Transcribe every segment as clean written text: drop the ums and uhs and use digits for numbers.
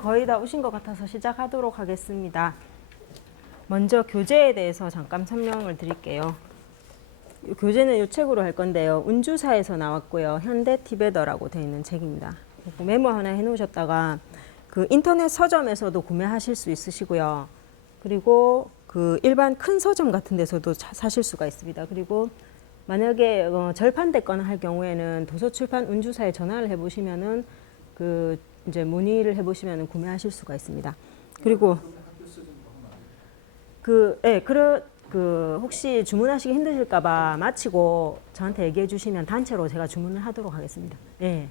거의 다 오신 것 같아서 시작하도록 하겠습니다. 먼저 교재에 대해서 잠깐 설명을 드릴게요. 교재는 이 책으로 할 건데요. 운주사에서 나왔고요. 현대 티베더라고 되어 있는 책입니다. 메모 하나 해놓으셨다가 그 인터넷 서점에서도 구매하실 수 있으시고요. 그리고 그 일반 큰 서점 같은 데서도 사실 수가 있습니다. 그리고 만약에 절판됐거나 할 경우에는 도서출판 운주사에 전화를 해보시면은 그 이제 문의를 해보시면은 구매하실 수가 있습니다. 그리고 혹시 주문하시기 힘드실까봐 마치고 저한테 얘기해 주시면 단체로 제가 주문을 하도록 하겠습니다. 예.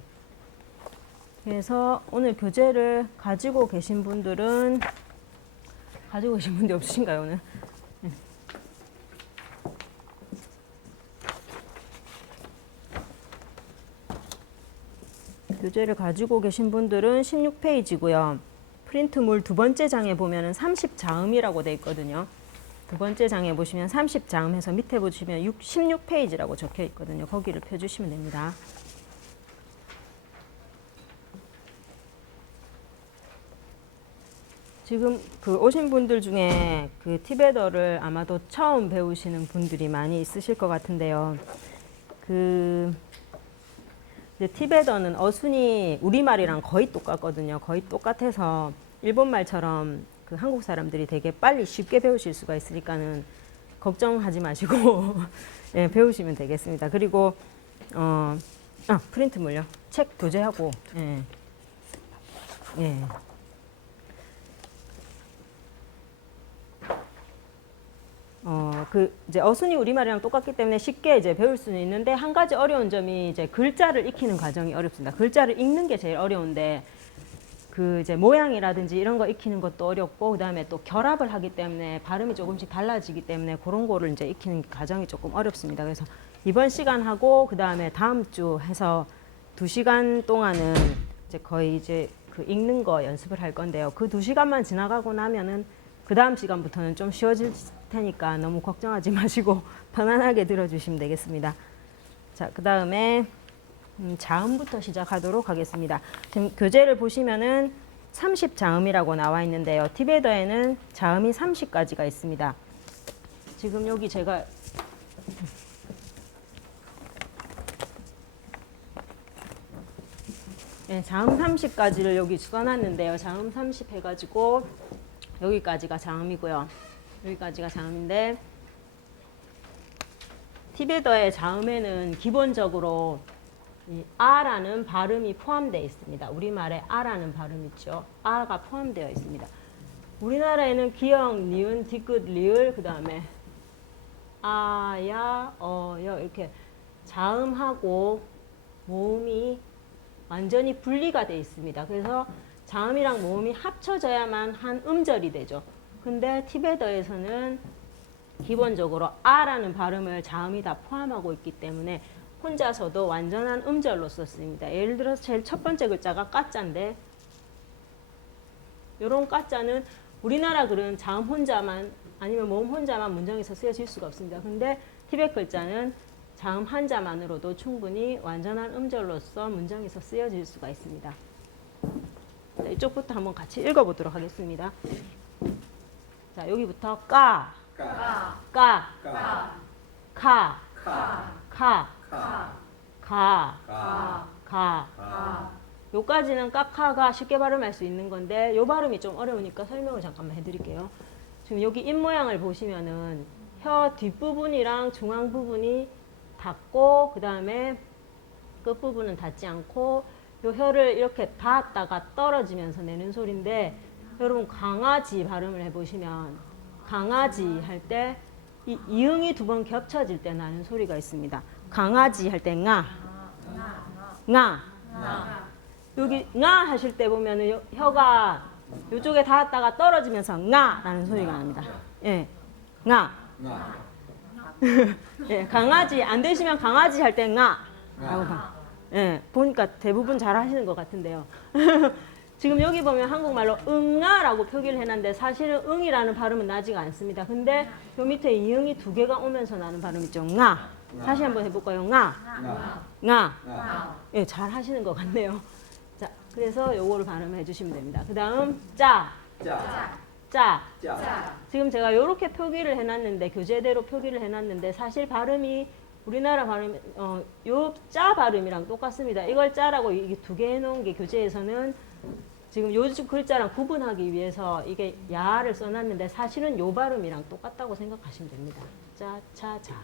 그래서 오늘 교재를 가지고 계신 분들이 없으신가요, 오늘? 네. 교재를 가지고 계신 분들은 16페이지고요. 프린트물 두 번째 장에 보면은 30자음이라고 되어 있거든요. 두 번째 장에 보시면 30자음 해서 밑에 보시면 16페이지라고 적혀 있거든요. 거기를 펴주시면 됩니다. 지금 그 오신 분들 중에 그 티베더를 아마도 처음 배우시는 분들이 많이 있으실 것 같은데요. 이제 티베더는 어순이 우리말이랑 거의 똑같거든요. 거의 똑같아서 일본말처럼 그 한국 사람들이 되게 빨리 쉽게 배우실 수가 있으니까는 걱정하지 마시고 예, 배우시면 되겠습니다. 그리고 프린트물요. 책 교재하고 예. 예. 이제 어순이 우리말이랑 똑같기 때문에 쉽게 이제 배울 수는 있는데 한 가지 어려운 점이 이제 글자를 익히는 과정이 어렵습니다. 글자를 읽는 게 제일 어려운데 그 이제 모양이라든지 이런 거 익히는 것도 어렵고 그다음에 또 결합을 하기 때문에 발음이 조금씩 달라지기 때문에 그런 거를 이제 익히는 과정이 조금 어렵습니다. 그래서 이번 시간 하고 그다음에 다음 주 해서 2시간 동안은 이제 거의 이제 그 읽는 거 연습을 할 건데요. 그 2시간만 지나가고 나면은 그 다음 시간부터는 좀 쉬워질 테니까 너무 걱정하지 마시고 편안하게 들어주시면 되겠습니다. 자, 그 다음에 자음부터 시작하도록 하겠습니다. 지금 교재를 보시면은 30자음이라고 나와 있는데요. 티베더에는 자음이 30가지가 있습니다. 지금 여기 제가 네, 자음 30가지를 여기 써놨는데요. 자음 30 해가지고 여기까지가 자음이고요. 여기까지가 자음인데 티베더의 자음에는 기본적으로 이 아라는 발음이 포함되어 있습니다. 우리말에 아라는 발음 있죠. 아가 포함되어 있습니다. 우리나라에는 기역, 니은, 디귿, 리을, 그 다음에 아야, 어여 이렇게 자음하고 모음이 완전히 분리가 되어 있습니다. 그래서 자음이랑 모음이 합쳐져야만 한 음절이 되죠. 근데 티베더에서는 기본적으로 아라는 발음을 자음이 다 포함하고 있기 때문에 혼자서도 완전한 음절로 썼습니다. 예를 들어서 제일 첫 번째 글자가 까짜인데 이런 까짜는 우리나라 글은 자음 혼자만 아니면 모음 혼자만 문장에서 쓰여질 수가 없습니다. 근데 티베트 글자는 자음 한자만으로도 충분히 완전한 음절로서 문장에서 쓰여질 수가 있습니다. 자, 이쪽부터 한번 같이 읽어보도록 하겠습니다. 자, 여기부터 까, 가. 요까지는 까카가 쉽게 발음할 수 있는 건데 요 발음이 좀 어려우니까 설명을 잠깐만 해드릴게요. 지금 여기 입 모양을 보시면은 혀 뒷부분이랑 중앙 부분이 닿고 그 다음에 끝부분은 닿지 않고 요 혀를 이렇게 닿았다가 떨어지면서 내는 소리인데 여러분 강아지 발음을 해보시면 강아지 할 때 이 이응이 두 번 겹쳐질 때 나는 소리가 있습니다. 강아지 할 때 nga, 여기 nga 하실 때 보면은 혀가 이쪽에 닿았다가 떨어지면서 nga라는 소리가 납니다. 예, nga. 예, 강아지 안 되시면 강아지 할 때 nga라고 봐. 예, 보니까 대부분 잘 하시는 것 같은데요. 지금 여기 보면 한국말로 응아라고 표기를 해놨는데 사실은 응이라는 발음은 나지가 않습니다. 근데 요 밑에 이응이 두 개가 오면서 나는 발음 있죠. nga. 다시 한번 해볼까요? nga. 예, 잘 하시는 것 같네요. 자, 그래서 요거를 발음해 주시면 됩니다. 그 다음 짜. 짜. 지금 제가 요렇게 표기를 해놨는데 교재대로 표기를 해놨는데 사실 발음이 우리나라 발음 요 짜 발음이랑 똑같습니다. 이걸 짜라고 이게 두 개 해놓은 게 교재에서는 지금 요 글자랑 구분하기 위해서 이게 야를 써놨는데 사실은 요 발음이랑 똑같다고 생각하시면 됩니다. 짜, 차, 자.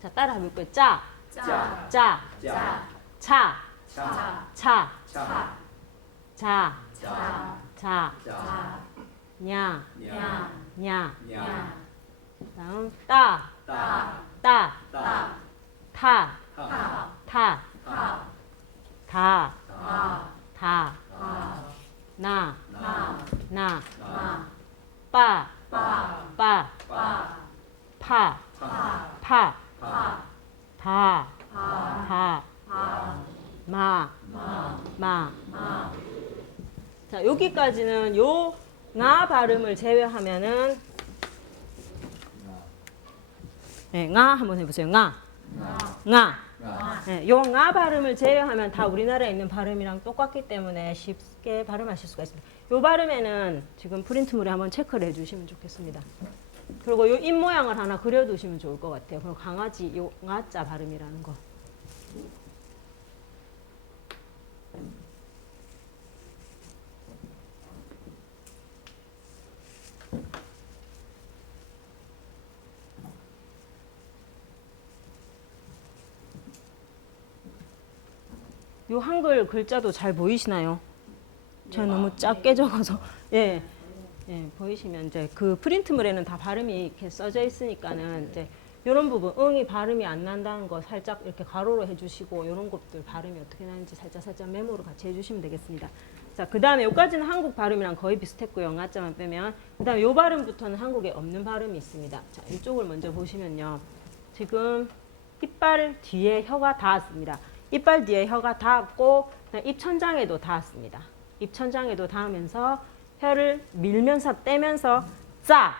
자, 따라 해볼게요. 짜, 짜, 차, 차, 자, 냐, 다음 따, 타, 나, 빠, 파, 마. 자, 여기까지는 요 nga 발음을 제외하면은 네, nga 한번 해보세요. nga. 네, 요 nga 발음을 제외하면 다 우리나라에 있는 발음이랑 똑같기 때문에 쉽게 발음하실 수가 있습니다. 요 발음에는 지금 프린트물에 한번 체크를 해주시면 좋겠습니다. 그리고 요 입 모양을 하나 그려두시면 좋을 것 같아요. 그리고 강아지 요 nga자 발음이라는 거. 요 한글 글자도 잘 보이시나요? 제가 너무 작게 적어서 예, 보이시면 이제 그 프린트물에는 다 발음이 이렇게 써져 있으니까는 이제 이런 부분 응이 발음이 안 난다는 거 살짝 이렇게 가로로 해주시고 이런 것들 발음이 어떻게 나는지 살짝 메모로 같이 해주시면 되겠습니다. 자, 그 다음에 여기까지는 한국 발음이랑 거의 비슷했고요. nga자만 빼면 그 다음에 요 발음부터는 한국에 없는 발음이 있습니다. 자, 이쪽을 먼저 보시면요. 지금 이빨 뒤에 혀가 닿았습니다. 이빨 뒤에 혀가 닿았고 입천장에도 닿았습니다. 입천장에도 닿으면서 혀를 밀면서 떼면서 짜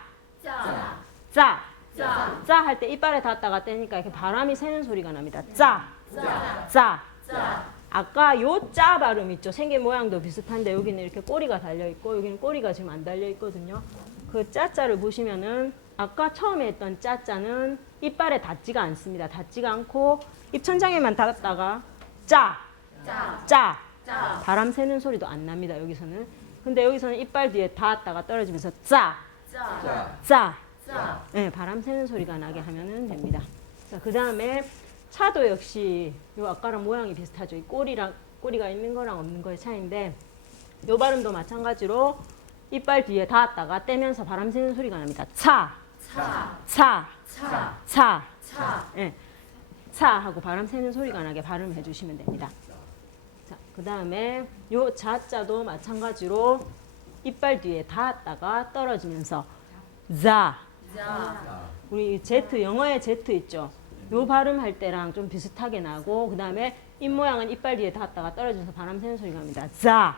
할 때 이빨에 닿았다가 떼니까 이렇게 바람이 새는 소리가 납니다. 짜. 아까 요 짜 발음 있죠. 생긴 모양도 비슷한데 여기는 이렇게 꼬리가 달려 있고 여기는 꼬리가 지금 안 달려 있거든요. 그 짜짜를 보시면은 아까 처음에 했던 짜짜는 이빨에 닿지가 않습니다. 닿지가 않고 입천장에만 닿았다가 짜. 바람 새는 소리도 안 납니다. 여기서는. 근데 여기서는 이빨 뒤에 닿았다가 떨어지면서 짜. 네, 바람 새는 소리가 나게 하면 됩니다. 자, 그 다음에 차도 역시 요 아까랑 모양이 비슷하죠. 이 꼬리가 있는 거랑 없는 거의 차이인데 요 발음도 마찬가지로 이빨 뒤에 닿았다가 떼면서 바람 새는 소리가 납니다. 차. 네, 차 하고 바람 새는 소리가 나게 발음해 주시면 됩니다. 자, 그 다음에 요 자자도 마찬가지로 이빨 뒤에 닿았다가 떨어지면서 자. 우리 Z, 영어의 Z 있죠. 요 발음할 때랑 좀 비슷하게 나고 그 다음에 입 모양은 이빨 뒤에 닿았다가 떨어져서 바람 새는 소리가 납니다. 자.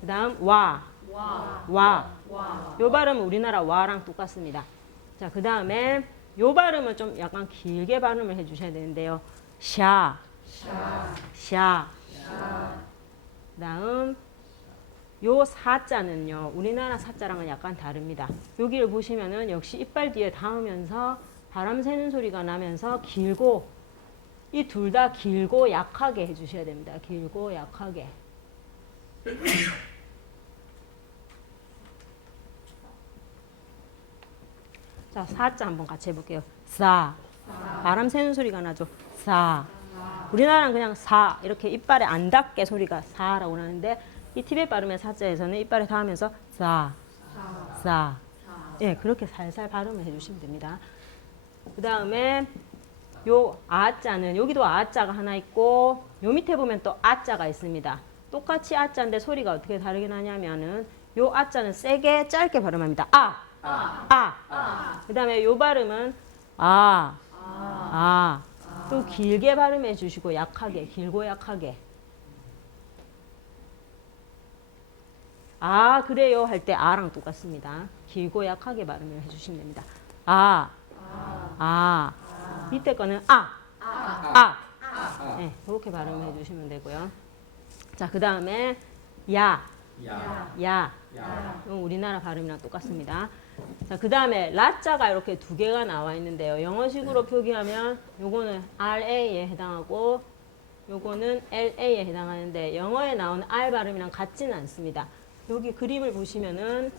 그 다음 와. 요 발음은 우리나라 와랑 똑같습니다. 자, 그 다음에 요 발음은 좀 약간 길게 발음을 해주셔야 되는데요. 샤. 그 다음 요 사자는요. 우리나라 사자랑은 약간 다릅니다. 여기를 보시면은 역시 이빨 뒤에 닿으면서 바람 새는 소리가 나면서 길고 이 둘 다 길고 약하게 해주셔야 됩니다. 길고 약하게. 자, 사자 한번 같이 해볼게요. 사. 바람 새는 소리가 나죠. 사. 우리나라는 그냥 사 이렇게 이빨에 안 닿게 소리가 사라고 하는데 이 티벳 발음의 사자에서는 이빨에 닿으면서 사. 예, 그렇게 살살 발음을 해주시면 됩니다. 그 다음에 요 아자는 여기도 아자가 하나 있고 요 밑에 보면 또 아자가 있습니다. 똑같이 아자인데 소리가 어떻게 다르게 나냐면은 요 아자는 세게 짧게 발음합니다. 그 다음에 요 발음은 또 길게 발음해 주시고 약하게, 길고 약하게. 그래요 할 때 아랑 똑같습니다. 길고 약하게 발음을 해주시면 됩니다. 밑에 거는 아. 네, 그렇게 발음해 주시면 되고요. 자, 그 다음에 야. 우리나라 발음이랑 똑같습니다. 자, 그 다음에 라자가 이렇게 두 개가 나와 있는데요. 영어식으로 표기하면 요거는 RA에 해당하고 요거는 LA에 해당하는데 영어에 나오는 R 발음이랑 같지는 않습니다. 여기 그림을 보시면은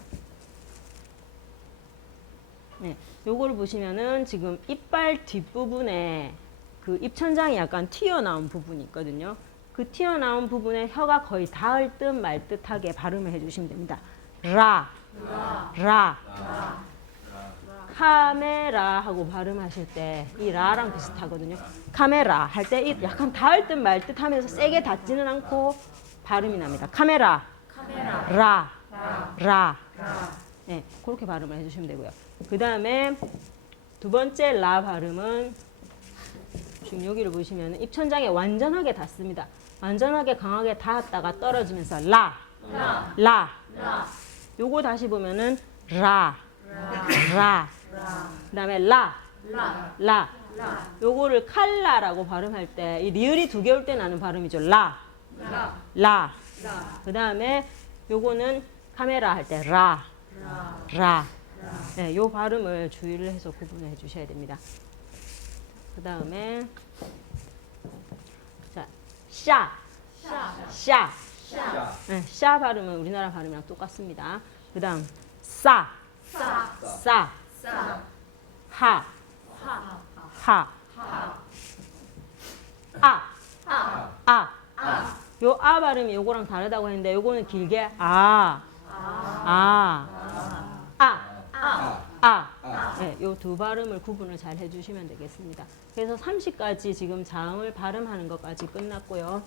요거를 보시면은 지금 이빨 뒷부분에 그 입천장이 약간 튀어나온 부분이 있거든요. 그 튀어나온 부분에 혀가 거의 닿을 듯 말 듯하게 발음을 해주시면 됩니다. 라. 카메라 하고 발음하실 때 이 라랑 비슷하거든요. 카메라 할 때 약간 닿을 듯 말 듯 하면서 세게 닿지는 않고 발음이 납니다. 카메라. 라. 네, 그렇게 발음을 해주시면 되고요. 그 다음에 두 번째 라 발음은 지금 여기를 보시면 입천장에 완전하게 닿습니다. 완전하게 강하게 닿았다가 떨어지면서 라. 요거 다시 보면은 라. 그 다음에 라. 요거를 칼라라고 발음할 때 이 리을이 두 개 올 때 나는 발음이죠. 라. 그 다음에 요거는 카메라 할 때 라. 네, 요 발음을 주의를 해서 구분해 주셔야 됩니다. 그 다음에 자, 샤. 네, 샤 발음은 우리나라 발음이랑 똑같습니다. 그 다음 싸. 하. 요 아 발음이 요거랑 다르다고 했는데 요거는 길게 네, 요 두 발음을 구분을 잘 해주시면 되겠습니다. 그래서 30까지 지금 자음을 발음하는 것까지 끝났고요.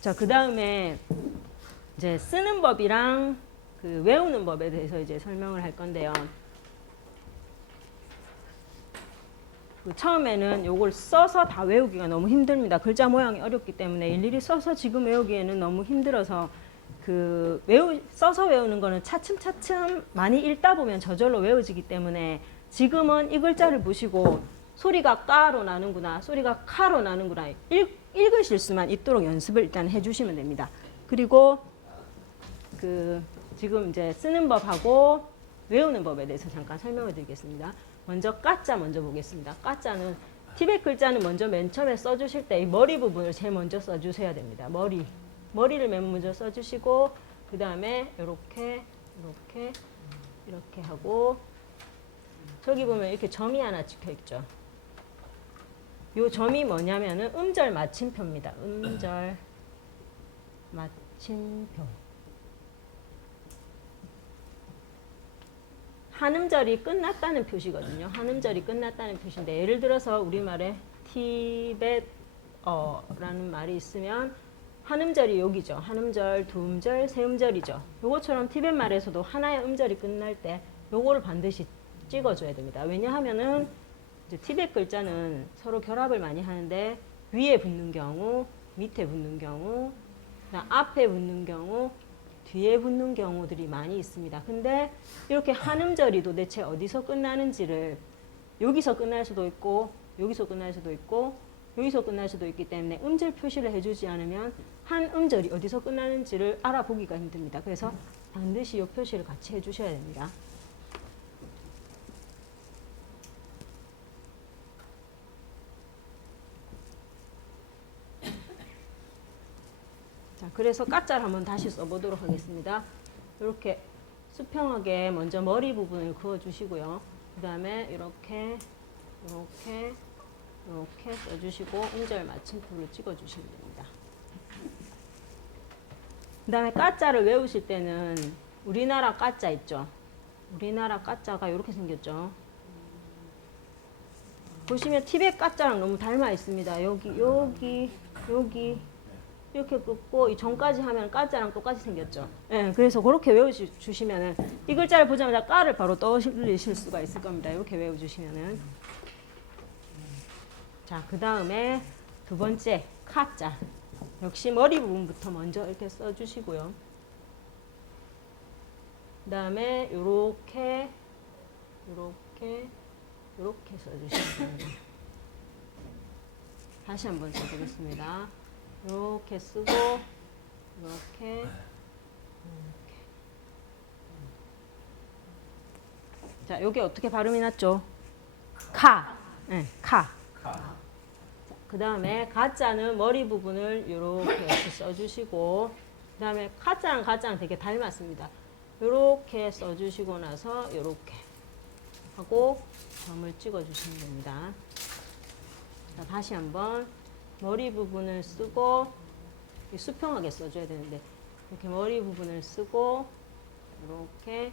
자, 그 다음에 이제 쓰는 법이랑 그 외우는 법에 대해서 이제 설명을 할 건데요. 처음에는 요걸 써서 다 외우기가 너무 힘듭니다. 글자 모양이 어렵기 때문에 일일이 써서 지금 외우기에는 너무 힘들어서 써서 외우는 거는 차츰차츰 많이 읽다 보면 저절로 외워지기 때문에 지금은 이 글자를 보시고 소리가 까로 나는구나, 소리가 카로 나는구나 읽으실 수만 있도록 연습을 일단 해주시면 됩니다. 그리고 지금 이제 쓰는 법하고 외우는 법에 대해서 잠깐 설명을 드리겠습니다. 먼저 까자 먼저 보겠습니다. 까자는 티벳 글자는 먼저 맨 처음에 써주실 때 이 머리 부분을 제일 먼저 써주셔야 됩니다. 머리를 맨 먼저 써주시고 그 다음에 이렇게 하고 저기 보면 이렇게 점이 하나 찍혀 있죠. 이 점이 뭐냐면은 음절 마침표입니다. 음절 마침표. 한음절이 끝났다는 표시거든요. 한음절이 끝났다는 표시인데 예를 들어서 우리말에 티벳어라는 말이 있으면 한음절이 여기죠. 한음절, 두음절, 세음절이죠. 요것처럼 티벳 말에서도 하나의 음절이 끝날 때 요거를 반드시 찍어줘야 됩니다. 왜냐하면은 이제 티벳 글자는 서로 결합을 많이 하는데 위에 붙는 경우, 밑에 붙는 경우, 앞에 붙는 경우, 뒤에 붙는 경우들이 많이 있습니다. 근데 이렇게 한음절이 도대체 어디서 끝나는지를 여기서 끝날 수도 있고 여기서 끝날 수도 있고 여기서 끝날 수도 있기 때문에 음절 표시를 해주지 않으면 한 음절이 어디서 끝나는지를 알아보기가 힘듭니다. 그래서 반드시 이 표시를 같이 해주셔야 됩니다. 자, 그래서 까짜를 한번 다시 써보도록 하겠습니다. 이렇게 수평하게 먼저 머리 부분을 그어주시고요. 그 다음에 이렇게 써주시고 음절 마침표를 찍어주시면 됩니다. 그 다음에 까짜를 외우실 때는 우리나라 까짜 있죠. 우리나라 까짜가 이렇게 생겼죠. 보시면 티벳 까짜랑 너무 닮아 있습니다. 여기 이렇게 긋고 이 전까지 하면 까짜랑 똑같이 생겼죠. 네, 그래서 그렇게 외워주시면은 이 글자를 보자마자 까를 바로 떠올리실 수가 있을 겁니다. 이렇게 외워주시면은. 자, 그 다음에 두 번째 카자. 역시 머리 부분부터 먼저 이렇게 써주시고요. 그 다음에 요렇게 써주시면 됩니다. 다시 한번 써보겠습니다. 이렇게 쓰고 이렇게. 자, 요게 어떻게 발음이 났죠? 카. 네, 카. 그 다음에 가짜는 머리 부분을 이렇게 써주시고, 그 다음에 가짜랑 가짜랑 되게 닮았습니다. 이렇게 써주시고 나서 이렇게 하고 점을 찍어주시면 됩니다. 자, 다시 한번 머리 부분을 쓰고, 수평하게 써줘야 되는데, 이렇게 머리 부분을 쓰고, 이렇게,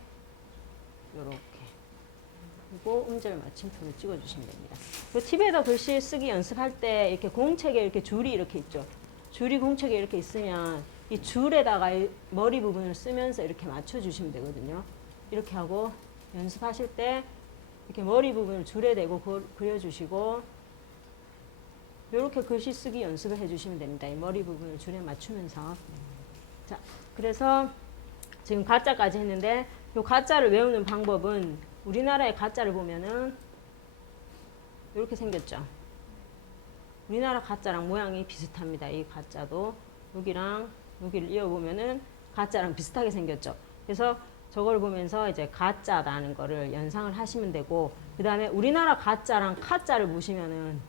그리고 음절 마침표를 찍어주시면 됩니다. 그 티베터 글씨 쓰기 연습할 때 이렇게 공책에 이렇게 줄이 이렇게 있죠. 줄이 공책에 이렇게 있으면 이 줄에다가 이 머리 부분을 쓰면서 이렇게 맞춰주시면 되거든요. 이렇게 하고 연습하실 때 이렇게 머리 부분을 줄에 대고 그려주시고, 이렇게 글씨 쓰기 연습을 해주시면 됩니다. 이 머리 부분을 줄에 맞추면서. 자, 그래서 지금 가짜까지 했는데, 이 가짜를 외우는 방법은 우리나라의 가짜를 보면은 이렇게 생겼죠. 우리나라 가짜랑 모양이 비슷합니다. 이 가짜도 여기랑 여기를 이어보면은 가짜랑 비슷하게 생겼죠. 그래서 저걸 보면서 이제 가짜라는 거를 연상을 하시면 되고, 그 다음에 우리나라 가짜랑 카짜를 보시면은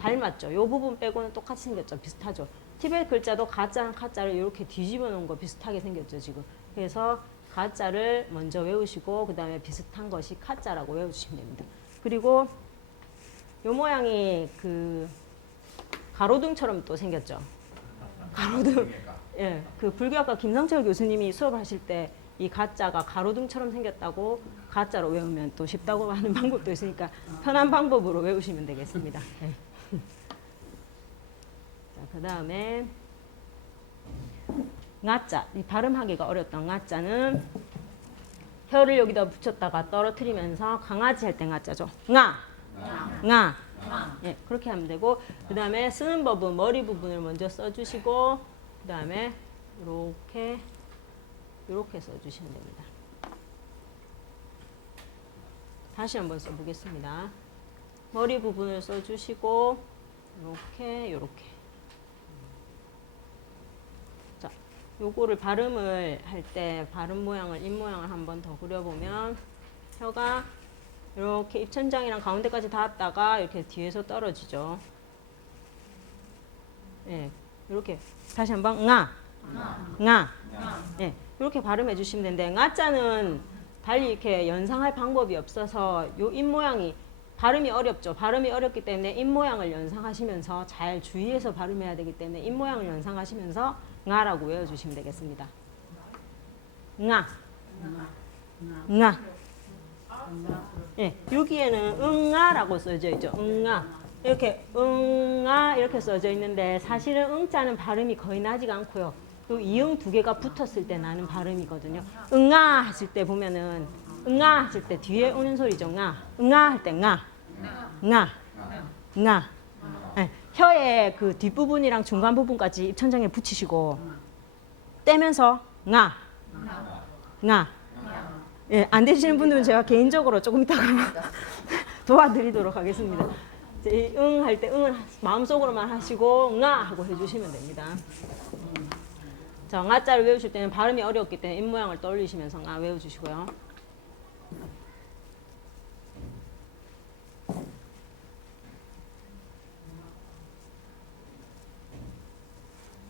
닮았죠. 이 부분 빼고는 똑같이 생겼죠. 비슷하죠. 티베트 글자도 가짜랑 카짜를 이렇게 뒤집어 놓은 거 비슷하게 생겼죠. 지금. 그래서 가짜를 먼저 외우시고 그 다음에 비슷한 것이 카짜라고 외우시면 됩니다. 그리고 이 모양이 그 가로등처럼 또 생겼죠. 가로등. 예, 그 불교학과 김성철 교수님이 수업하실 때 이 가짜가 가로등처럼 생겼다고 가짜로 외우면 또 쉽다고 하는 방법도 있으니까 편한 방법으로 외우시면 되겠습니다. 예. 자, 그 다음에 nga자, 이 발음하기가 어렸던 nga자는 혀를 여기다 붙였다가 떨어뜨리면서 강아지 할 때 nga자죠. nga. 예, 그렇게 하면 되고, 그 다음에 쓰는 법은 머리 부분을 먼저 써주시고, 그 다음에 이렇게 써주시면 됩니다. 다시 한번 써보겠습니다. 머리 부분을 써주시고, 이렇게. 자, 요거를 발음을 할 때 발음 모양을, 입 모양을 한번 더 그려보면, 혀가 이렇게 입천장이랑 가운데까지 닿았다가 이렇게 뒤에서 떨어지죠. 예, 이렇게 다시 한번 nga. 예, 이렇게 발음해 주시면 되는데, nga자는 달리 이렇게 연상할 방법이 없어서 요 입 모양이 발음이 어렵죠. 발음이 어렵기 때문에 입 모양을 연상하시면서 잘 주의해서 발음해야 되기 때문에 입 모양을 연상하시면서 nga라고 외워주시면 되겠습니다. nga. 예, 여기에는 응아라고 써져 있죠. 응아. 이렇게 응아 이렇게 써져 있는데 사실은 응자는 발음이 거의 나지가 않고요. 요 이응 두 개가 붙었을 때 나는 발음이거든요. 응아 하실 때 보면은 응아 하실 때 뒤에 오는 소리죠. 응아 할 때 nga. 예, 혀의 그 뒷부분이랑 중간 부분까지 입천장에 붙이시고 떼면서 nga. 예, 안 되시는 분들은 제가 개인적으로 조금 이따가 도와드리도록 하겠습니다. 응 할 때 응을 마음속으로만 하시고 nga 하고 해주시면 됩니다. 자, nga자를 외우실 때는 발음이 어렵기 때문에 입 모양을 떠올리시면서 nga 외워주시고요.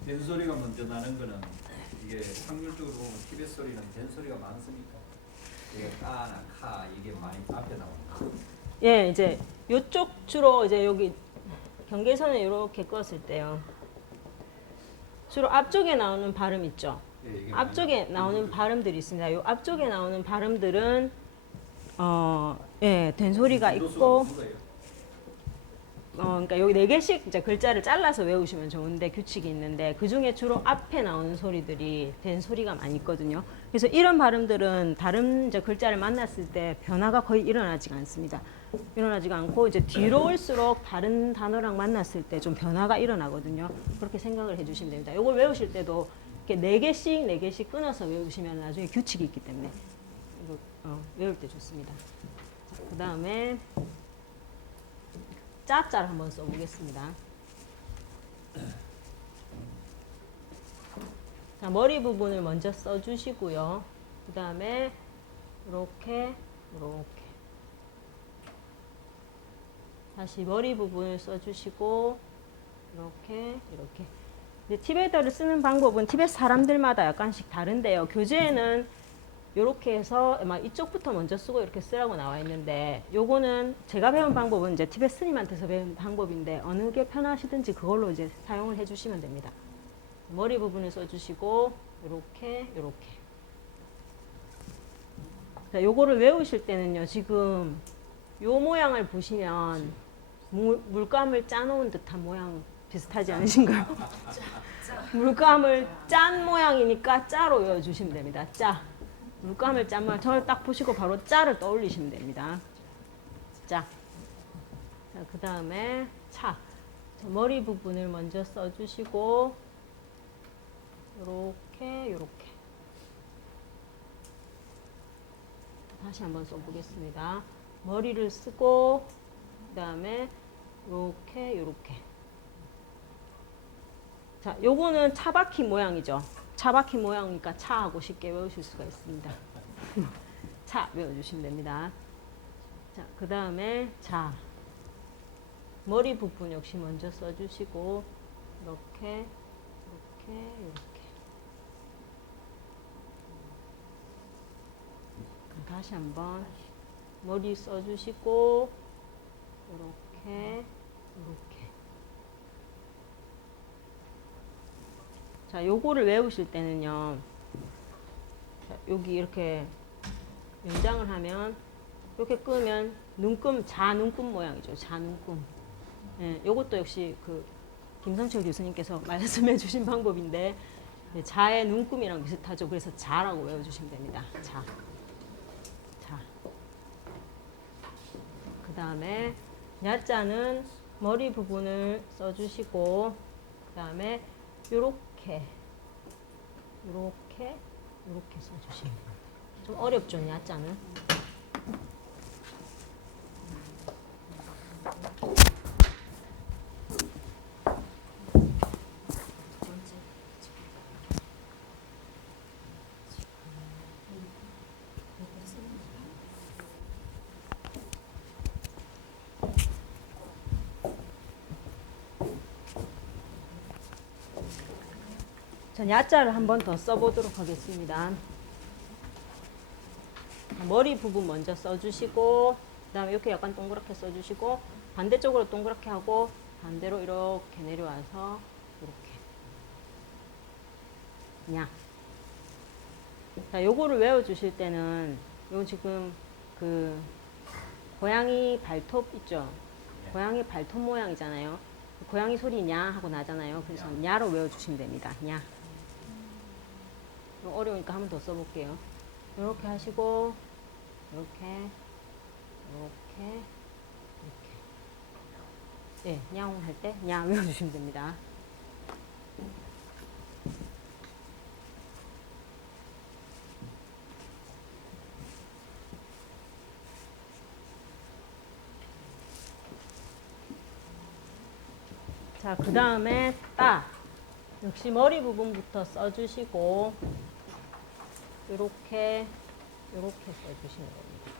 된소리가 먼저 나는 거는 이게 확률적으로 보면 티베트 소리는 된소리가 많습니까? 이게 까나 카 이게 많이 앞에 나옵니다. 예, 이제 요쪽 주로 이제 여기 경계선을 이렇게 껐을 때요. 주로 앞쪽에 나오는 발음 있죠. 예, 앞쪽에 나오는 발음들이 있습니다. 요 앞쪽에 나오는 발음들은 예, 된소리가 있고 그러니까 여기 4개씩 이제 글자를 잘라서 외우시면 좋은데 규칙이 있는데 그 중에 주로 앞에 나오는 소리들이 된 소리가 많이 있거든요. 그래서 이런 발음들은 다른 이제 글자를 만났을 때 변화가 거의 일어나지가 않습니다. 일어나지가 않고 이제 뒤로 올수록 다른 단어랑 만났을 때 좀 변화가 일어나거든요. 그렇게 생각을 해주시면 됩니다. 이걸 외우실 때도 이렇게 4개씩 끊어서 외우시면 나중에 규칙이 있기 때문에 이거 외울 때 좋습니다. 그 다음에 짜짜를 한번 써보겠습니다. 자, 머리 부분을 먼저 써주시고요. 그 다음에 이렇게 다시 머리 부분을 써주시고 이렇게 근데 티베트를 쓰는 방법은 티베트 사람들마다 약간씩 다른데요. 교재에는 이렇게 해서 막 이쪽부터 먼저 쓰고 이렇게 쓰라고 나와 있는데 요거는 제가 배운 방법은 이제 티베트 스님한테서 배운 방법인데 어느 게 편하시든지 그걸로 이제 사용을 해주시면 됩니다. 머리 부분을 써주시고 이렇게 자, 요거를 외우실 때는요. 지금 요 모양을 보시면 물감을 짜놓은 듯한 모양 비슷하지 않으신가요? 물감을 짠 모양이니까 짜로 외워주시면 됩니다. 짜. 물감을 짠 모양. 저를 딱 보시고 바로 짜를 떠올리시면 됩니다. 짜. 자, 그 다음에 차. 자, 머리 부분을 먼저 써주시고 요렇게 다시 한번 써보겠습니다. 머리를 쓰고 그 다음에 요렇게 자, 요거는 차바퀴 모양이죠. 차바퀴 모양이니까 차하고 쉽게 외우실 수가 있습니다. 차 외워주시면 됩니다. 자, 그 다음에 자 머리 부분 역시 먼저 써주시고 이렇게 다시 한번 머리 써주시고 이렇게 자, 요거를 외우실 때는요. 자, 여기 이렇게 연장을 하면 이렇게 끄면 눈금 모양이죠. 자눈금. 예, 요것도 역시 그 김성철 교수님께서 말씀해 주신 방법인데 자의 눈금이랑 비슷하죠. 그래서 자라고 외워주시면 됩니다. 자. 그 다음에 야자는 머리 부분을 써주시고 그 다음에 요렇게 써주시면 됩니다. 좀 어렵죠, 야자는. 전 야자를 한 번 더 써보도록 하겠습니다. 머리 부분 먼저 써주시고 그 다음에 이렇게 약간 동그랗게 써주시고 반대쪽으로 동그랗게 하고 반대로 이렇게 내려와서 이렇게 냐. 자, 요거를 외워주실 때는 요 지금 그 고양이 발톱 있죠? 고양이 발톱 모양이잖아요. 고양이 소리 냐 하고 나잖아요. 그래서 냐로 외워주시면 됩니다. 냐. 어려우니까 한 번 더 써볼게요. 이렇게 하시고 이렇게 예, 냐옹 할 때 냐 외워주시면 됩니다. 자, 그 다음에 따 역시 머리 부분부터 써주시고 이렇게 써주시면 됩니다.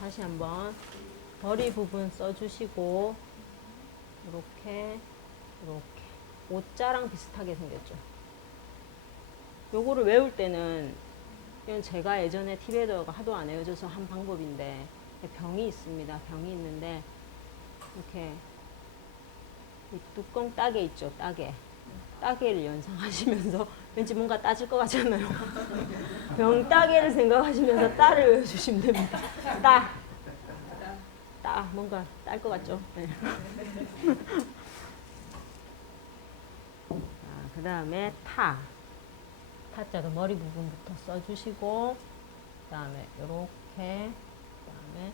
다시 한번 머리 부분 써주시고 이렇게 오자랑 비슷하게 생겼죠. 요거를 외울 때는 이건 제가 예전에 티베트어가 하도 안 외워져서 한 방법인데 병이 있습니다. 병이 있는데 이렇게 이 뚜껑 따개 있죠. 따개를 연상하시면서 왠지 뭔가 따질 것 같잖아요. 병 따개를 생각하시면서 따를 외워주시면 됩니다. 따. 뭔가 딸 것 같죠? 네. 그 다음에 타. 타자도 머리 부분부터 써주시고, 그 다음에 요렇게, 그 다음에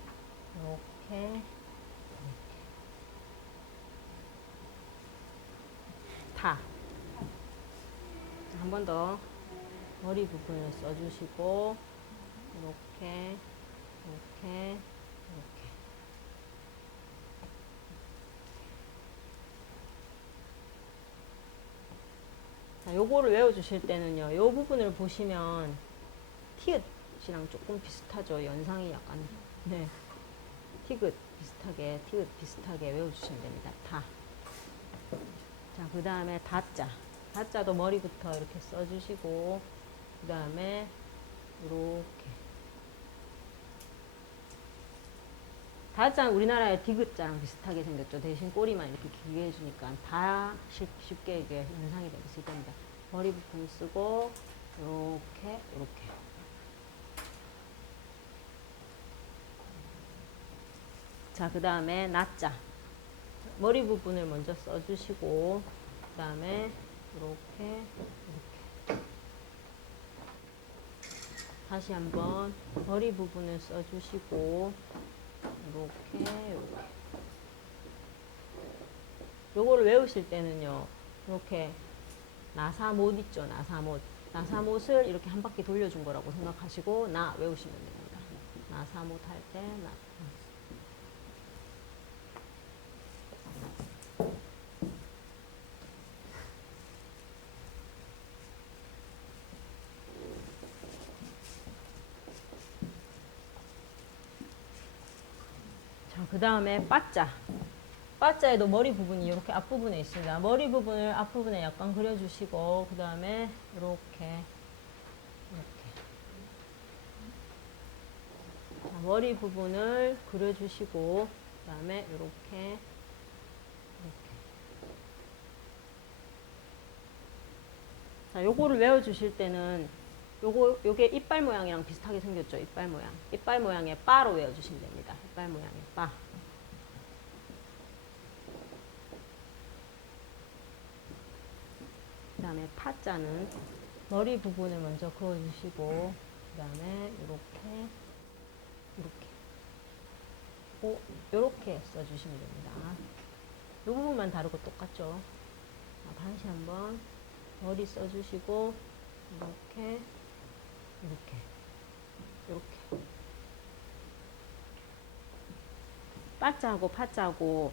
요렇게, 타. 한 번 더 머리 부분을 써주시고, 이렇게, 이렇게, 이렇게. 자, 요거를 외워주실 때는요, 요 부분을 보시면 티읕이랑 조금 비슷하죠. 연상이 약간. 네. 티귿 비슷하게 외워주시면 됩니다. 타. 자, 그 다음에 다자. 다자도 머리부터 이렇게 써주시고, 그 다음에 이렇게. 다자는 우리나라의 디귿자랑 비슷하게 생겼죠. 대신 꼬리만 이렇게 길게 해주니까 다 쉽게 이게 연상이 되실 겁니다. 머리 부분 쓰고, 이렇게, 이렇게. 자, 그 다음에 나자. 머리 부분을 먼저 써주시고, 그 다음에 이렇게, 이렇게. 다시 한번 머리 부분을 써주시고, 이렇게, 이렇게. 요거를 외우실 때는요, 이렇게 나사못 있죠, 나사못. 나사못을 이렇게 한 바퀴 돌려준 거라고 생각하시고, 나 외우시면 됩니다. 나사못 할 때, 나. 자, 그 다음에 빠자. 빠자에도 머리 부분이 이렇게 앞부분에 있습니다. 머리 부분을 앞부분에 약간 그려주시고, 그 다음에 이렇게, 이렇게. 자, 머리 부분을 그려주시고, 그 다음에 이렇게, 이렇게. 자, 요거를 외워주실 때는, 요게 이빨 모양이랑 비슷하게 생겼죠, 이빨 모양. 이빨 모양의 빠로 외워주시면 됩니다. 이빨 모양의 빠. 그 다음에 파자는 머리 부분을 먼저 그어주시고, 그 다음에 이렇게, 이렇게. 이렇게 써주시면 됩니다. 이 부분만 다르고 똑같죠. 자, 다시 한번 머리 써주시고, 이렇게, 이렇게, 이렇게. 빠자하고 파자하고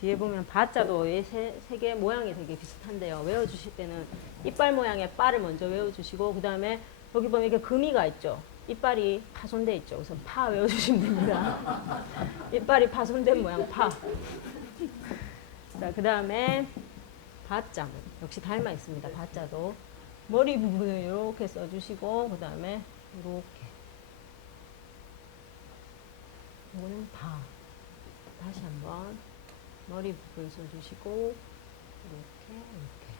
뒤에 보면 바자도 세 개 모양이 되게 비슷한데요. 외워주실 때는 이빨 모양의 빠를 먼저 외워주시고, 그 다음에 여기 보면 이렇게 금이가 있죠. 이빨이 파손돼 있죠. 그래서 파 외워주시면 됩니다. 이빨이 파손된 모양 파. 자, 그 다음에 바자. 역시 닮아 있습니다. 바자도 머리 부분을 이렇게 써주시고, 그 다음에 이렇게. 이거는 바. 다시 한번 머리 부분 써주시고, 이렇게, 이렇게.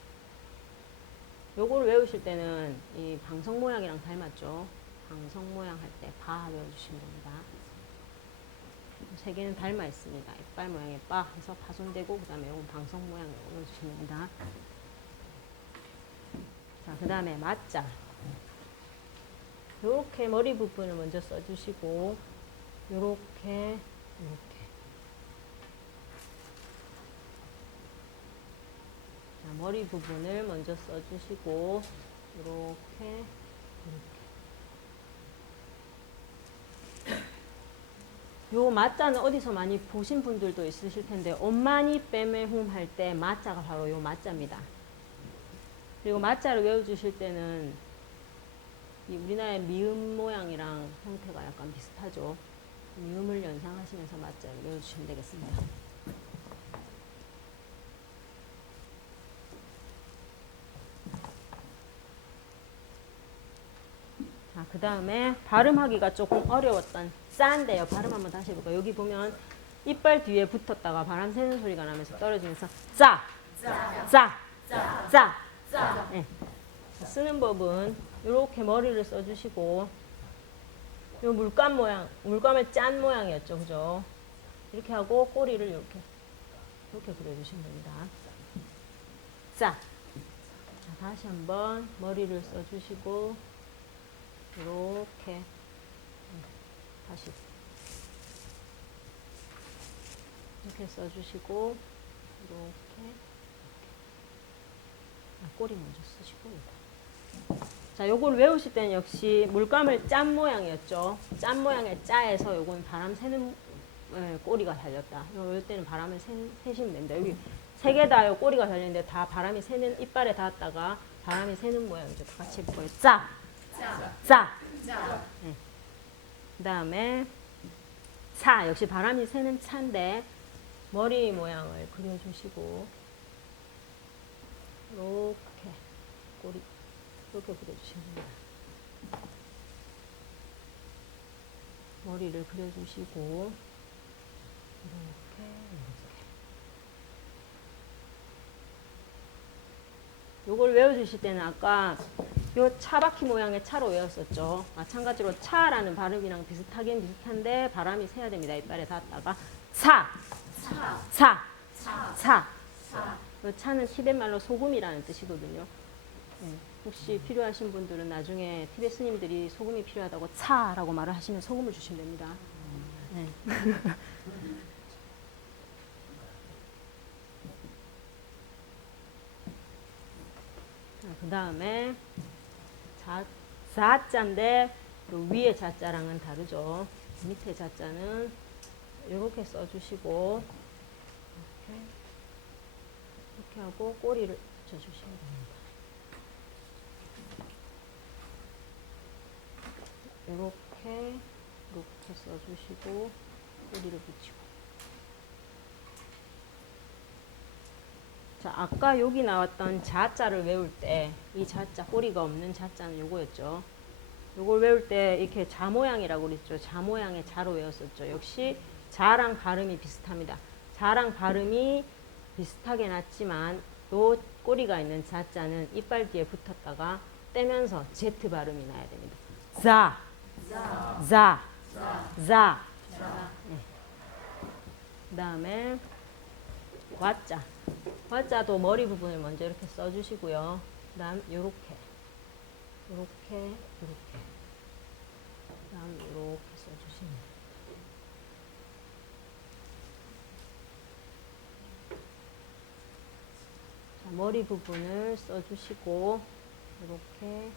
요거를 외우실 때는 이 방석 모양이랑 닮았죠. 방석 모양 할 때 바 외워주시면 됩니다. 세 개는 닮아 있습니다. 이빨 모양의 바 해서 파손되고, 그 다음에 요건 방석 모양 외워주시면 됩니다. 자, 그 다음에 맞자. 요렇게 머리 부분을 먼저 써주시고, 요렇게, 이렇게. 자, 머리 부분을 먼저 써주시고, 이렇게, 이렇게. 요 맞자는 어디서 많이 보신 분들도 있으실 텐데, 엄마니 빼매훔 할 때 맞자가 바로 요 맞자입니다. 그리고 맞자를 외워주실 때는 이 우리나라의 미음 모양이랑 형태가 약간 비슷하죠. 미음을 연상하시면서 맞자를 외워주시면 되겠습니다. 자, 그 다음에 발음하기가 조금 어려웠던 싼데요. 발음 한번 다시 해볼까요? 여기 보면 이빨 뒤에 붙었다가 바람 새는 소리가 나면서 떨어지면서 짜, 짜, 짜, 짜. 네. 쓰는 법은 이렇게 머리를 써주시고, 요 물감 모양, 물감을 짠 모양이었죠. 그죠? 이렇게 하고 꼬리를 이렇게 그려주시면 됩니다. 자, 다시 한번 머리를 써주시고 이렇게 다시 이렇게 써주시고 이렇게 꼬리 먼저 쓰시고 자, 요걸 외우실 때는 역시 물감을 짠 모양이었죠. 짠 모양의 짜에서 요건 바람 새는 꼬리가 달렸다. 요 때는 바람을 새시면 됩니다. 여기 세 개 다 꼬리가 달렸는데 다 바람이 새는 이빨에 닿았다가 바람이 새는 모양이죠. 다 같이 해볼까요? 짜, 짜, 네. 그 다음에 차, 역시 바람이 새는 차인데 머리 모양을 그려주시고 이렇게 꼬리 이렇게 그려주시면 됩니다. 머리를 그려주시고 이렇게 요걸 외워주실 때는 아까 요 차바퀴 모양의 차로 외웠었죠. 마찬가지로 차라는 발음이랑 비슷하긴 비슷한데 바람이 새야 됩니다. 이빨에 닿았다가 차, 요 차는 티벳 말로 소금이라는 뜻이거든요. 네. 혹시 필요하신 분들은 나중에 티벳 스님들이 소금이 필요하다고 차라고 말을 하시면 소금을 주시면 됩니다. 네. 그 다음에 자자인데 위에 자자랑은 다르죠. 밑에 자자는 이렇게 써주시고 이렇게 하고 꼬리를 붙여주시면 됩니다. 이렇게 써주시고 꼬리를 붙이고. 자, 아까 여기 나왔던 자자를 외울 때 이 자자, 꼬리가 없는 자자는 요거였죠. 요걸 외울 때 이렇게 자 모양이라고 그랬죠. 자 모양의 자로 외웠었죠. 역시 자랑 발음이 비슷합니다. 자랑 발음이 비슷하게 났지만 요 꼬리가 있는 자자는 이빨 뒤에 붙었다가 떼면서 Z 발음이 나야 됩니다. 자. 네. 그 다음에 와자. 와자도 머리 부분을 먼저 이렇게 써주시고요. 그 다음 요렇게. 그 다음 요렇게 써주시면 돼요. 자, 머리 부분을 써주시고 이렇게.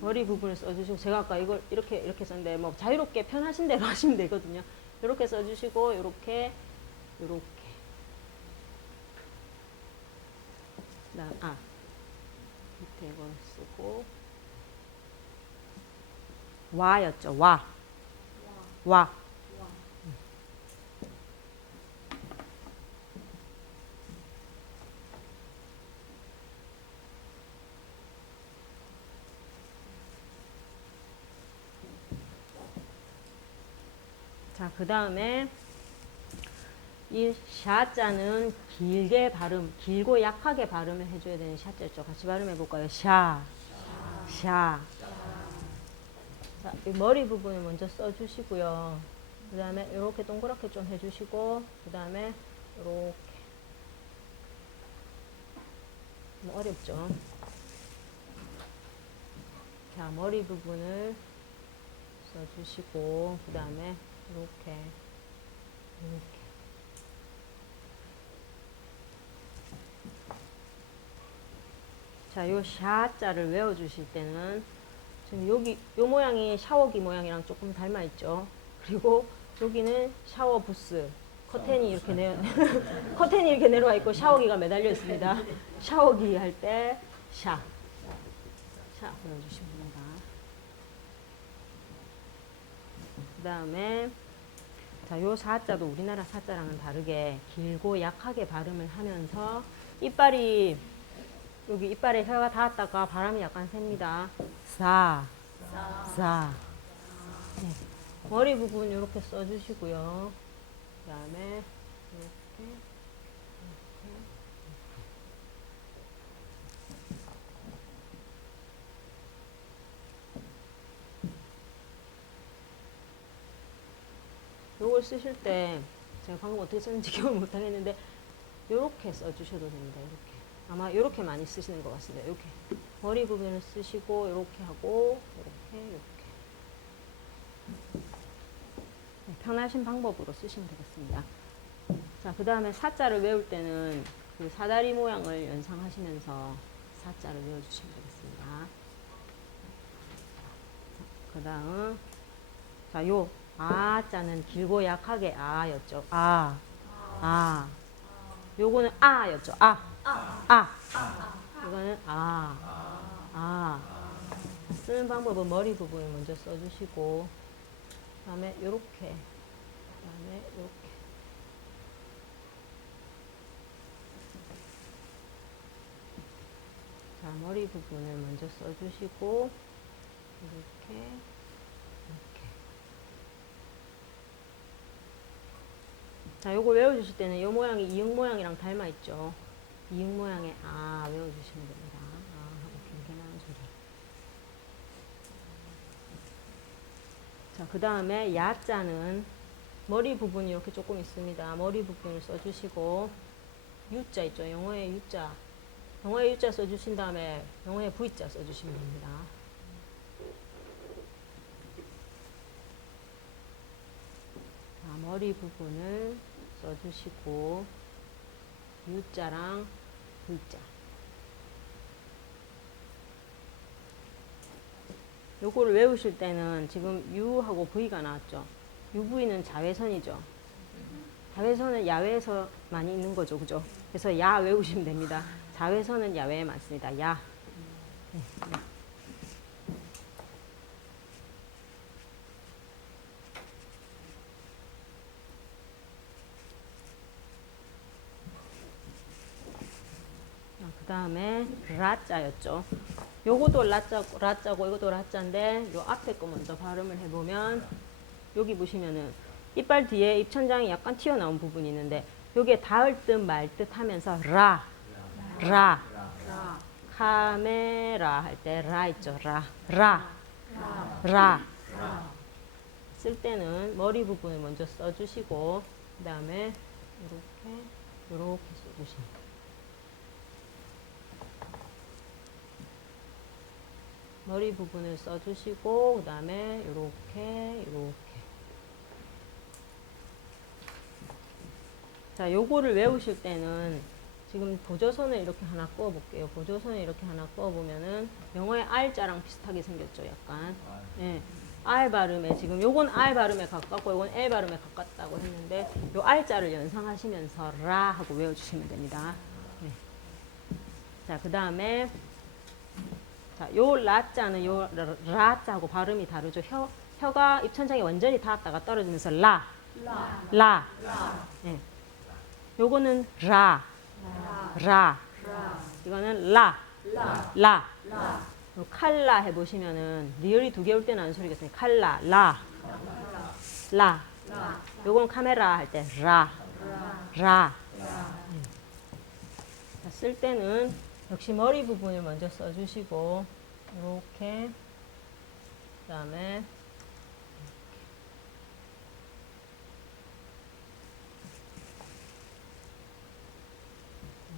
머리 부분을 써주시고 제가 아까 이걸 이렇게 썼는데 뭐 자유롭게 편하신 대로 하시면 되거든요. 이렇게 써주시고 이렇게 밑에 이걸 쓰고 와였죠. 와. 자, 그 다음에 이 샤자는 길고 약하게 발음을 해줘야 되는 샤자죠. 같이 발음해 볼까요? 샤. 자, 이 머리 부분을 먼저 써주시고요. 그 다음에 이렇게 동그랗게 좀 해주시고, 그 다음에 이렇게. 어렵죠? 자, 머리 부분을 써주시고, 그 다음에 이렇게. 자, 요 샤자를 외워주실 때는 지금 여기 요 모양이 샤워기 모양이랑 조금 닮아 있죠. 그리고 여기는 샤워 부스 커튼이 이렇게 커튼이 이렇게 내려와 있고 샤워기가 매달려 있습니다. 샤워기 할 때 샤 외워주시면 됩니다. 그 다음에 자, 요 사자도 우리나라 사자랑은 다르게 길고 약하게 발음을 하면서 이빨이 여기 이빨에 혀가 닿았다가 바람이 약간 셉니다. 사. 네. 머리 부분 이렇게 써주시고요. 그 다음에 이렇게. 요걸 쓰실 때 제가 방금 어떻게 썼는지 기억을 못 하겠는데 요렇게 써주셔도 됩니다. 이렇게. 아마 요렇게 많이 쓰시는 것 같습니다. 이렇게. 머리 부분을 쓰시고 요렇게 하고 요렇게. 네, 편하신 방법으로 쓰시면 되겠습니다. 자, 그 다음에 사자를 외울 때는 그 사다리 모양을 연상하시면서 사자를 외워주시면 되겠습니다. 그 다음, 자, 요 아자는 길고 약하게 아였죠. 요거는 아였죠. 이거는 쓰는 방법은 머리 부분을 먼저 써주시고, 그다음에 요렇게, 그다음에 요렇게. 자, 머리 부분을 먼저 써주시고, 이렇게, 이렇게. 자, 요거 외워주실 때는 요 모양이 이응 모양이랑 닮아 있죠. 이응 모양의 외워주시면 됩니다. 하고 길게 나는 소리. 자, 그 다음에 야자는 머리 부분이 이렇게 조금 있습니다. 머리 부분을 써주시고, U자 있죠. 영어의 U자. 영어의 U자 써주신 다음에 영어의 V자 써주시면 됩니다. 자, 머리 부분을 써주시고 U자랑 V자. 요거를 외우실 때는 지금 U하고 V가 나왔죠. UV는 자외선이죠. 자외선은 야외에서 많이 있는 거죠. 그죠? 그래서 야 외우시면 됩니다. 자외선은 야외에 많습니다. 야. 그 다음에 라자였죠. 요거도 라자고 이것도 라자인데 요 앞에 거 먼저 발음을 해보면 여기 보시면은 이빨 뒤에 입천장이 약간 튀어나온 부분이 있는데 요게 닿을 듯 말 듯 하면서 라 카메라 할 때 라 있죠. 라 쓸 때는 머리 부분을 먼저 써주시고 그 다음에 이렇게 써주시면 머리 부분을 써주시고 그 다음에 이렇게 자, 요거를 외우실 때는 지금 보조선을 이렇게 하나 꺼 볼게요. 보조선을 이렇게 하나 꺼 보면은 영어의 R자랑 비슷하게 생겼죠. 약간 예. R 발음에 지금 요건 R 발음에 가깝고 요건 L 발음에 가깝다고 했는데 요 R자를 연상하시면서 라 하고 외워주시면 됩니다. 네. 자, 그 다음에 자, 요 라자는 요 라자하고 발음이 다르죠. 혀가 입천장에 완전히 닿았다가 떨어지면서 라. 네. 요거는 라. 이거는 라. 칼라 해보시면은 리을이 두 개 올 때 나는 소리겠어요. 칼라, 라. 요건 카메라 할 때 라. 쓸 때는 역시 머리 부분을 먼저 써주시고 이렇게 그 다음에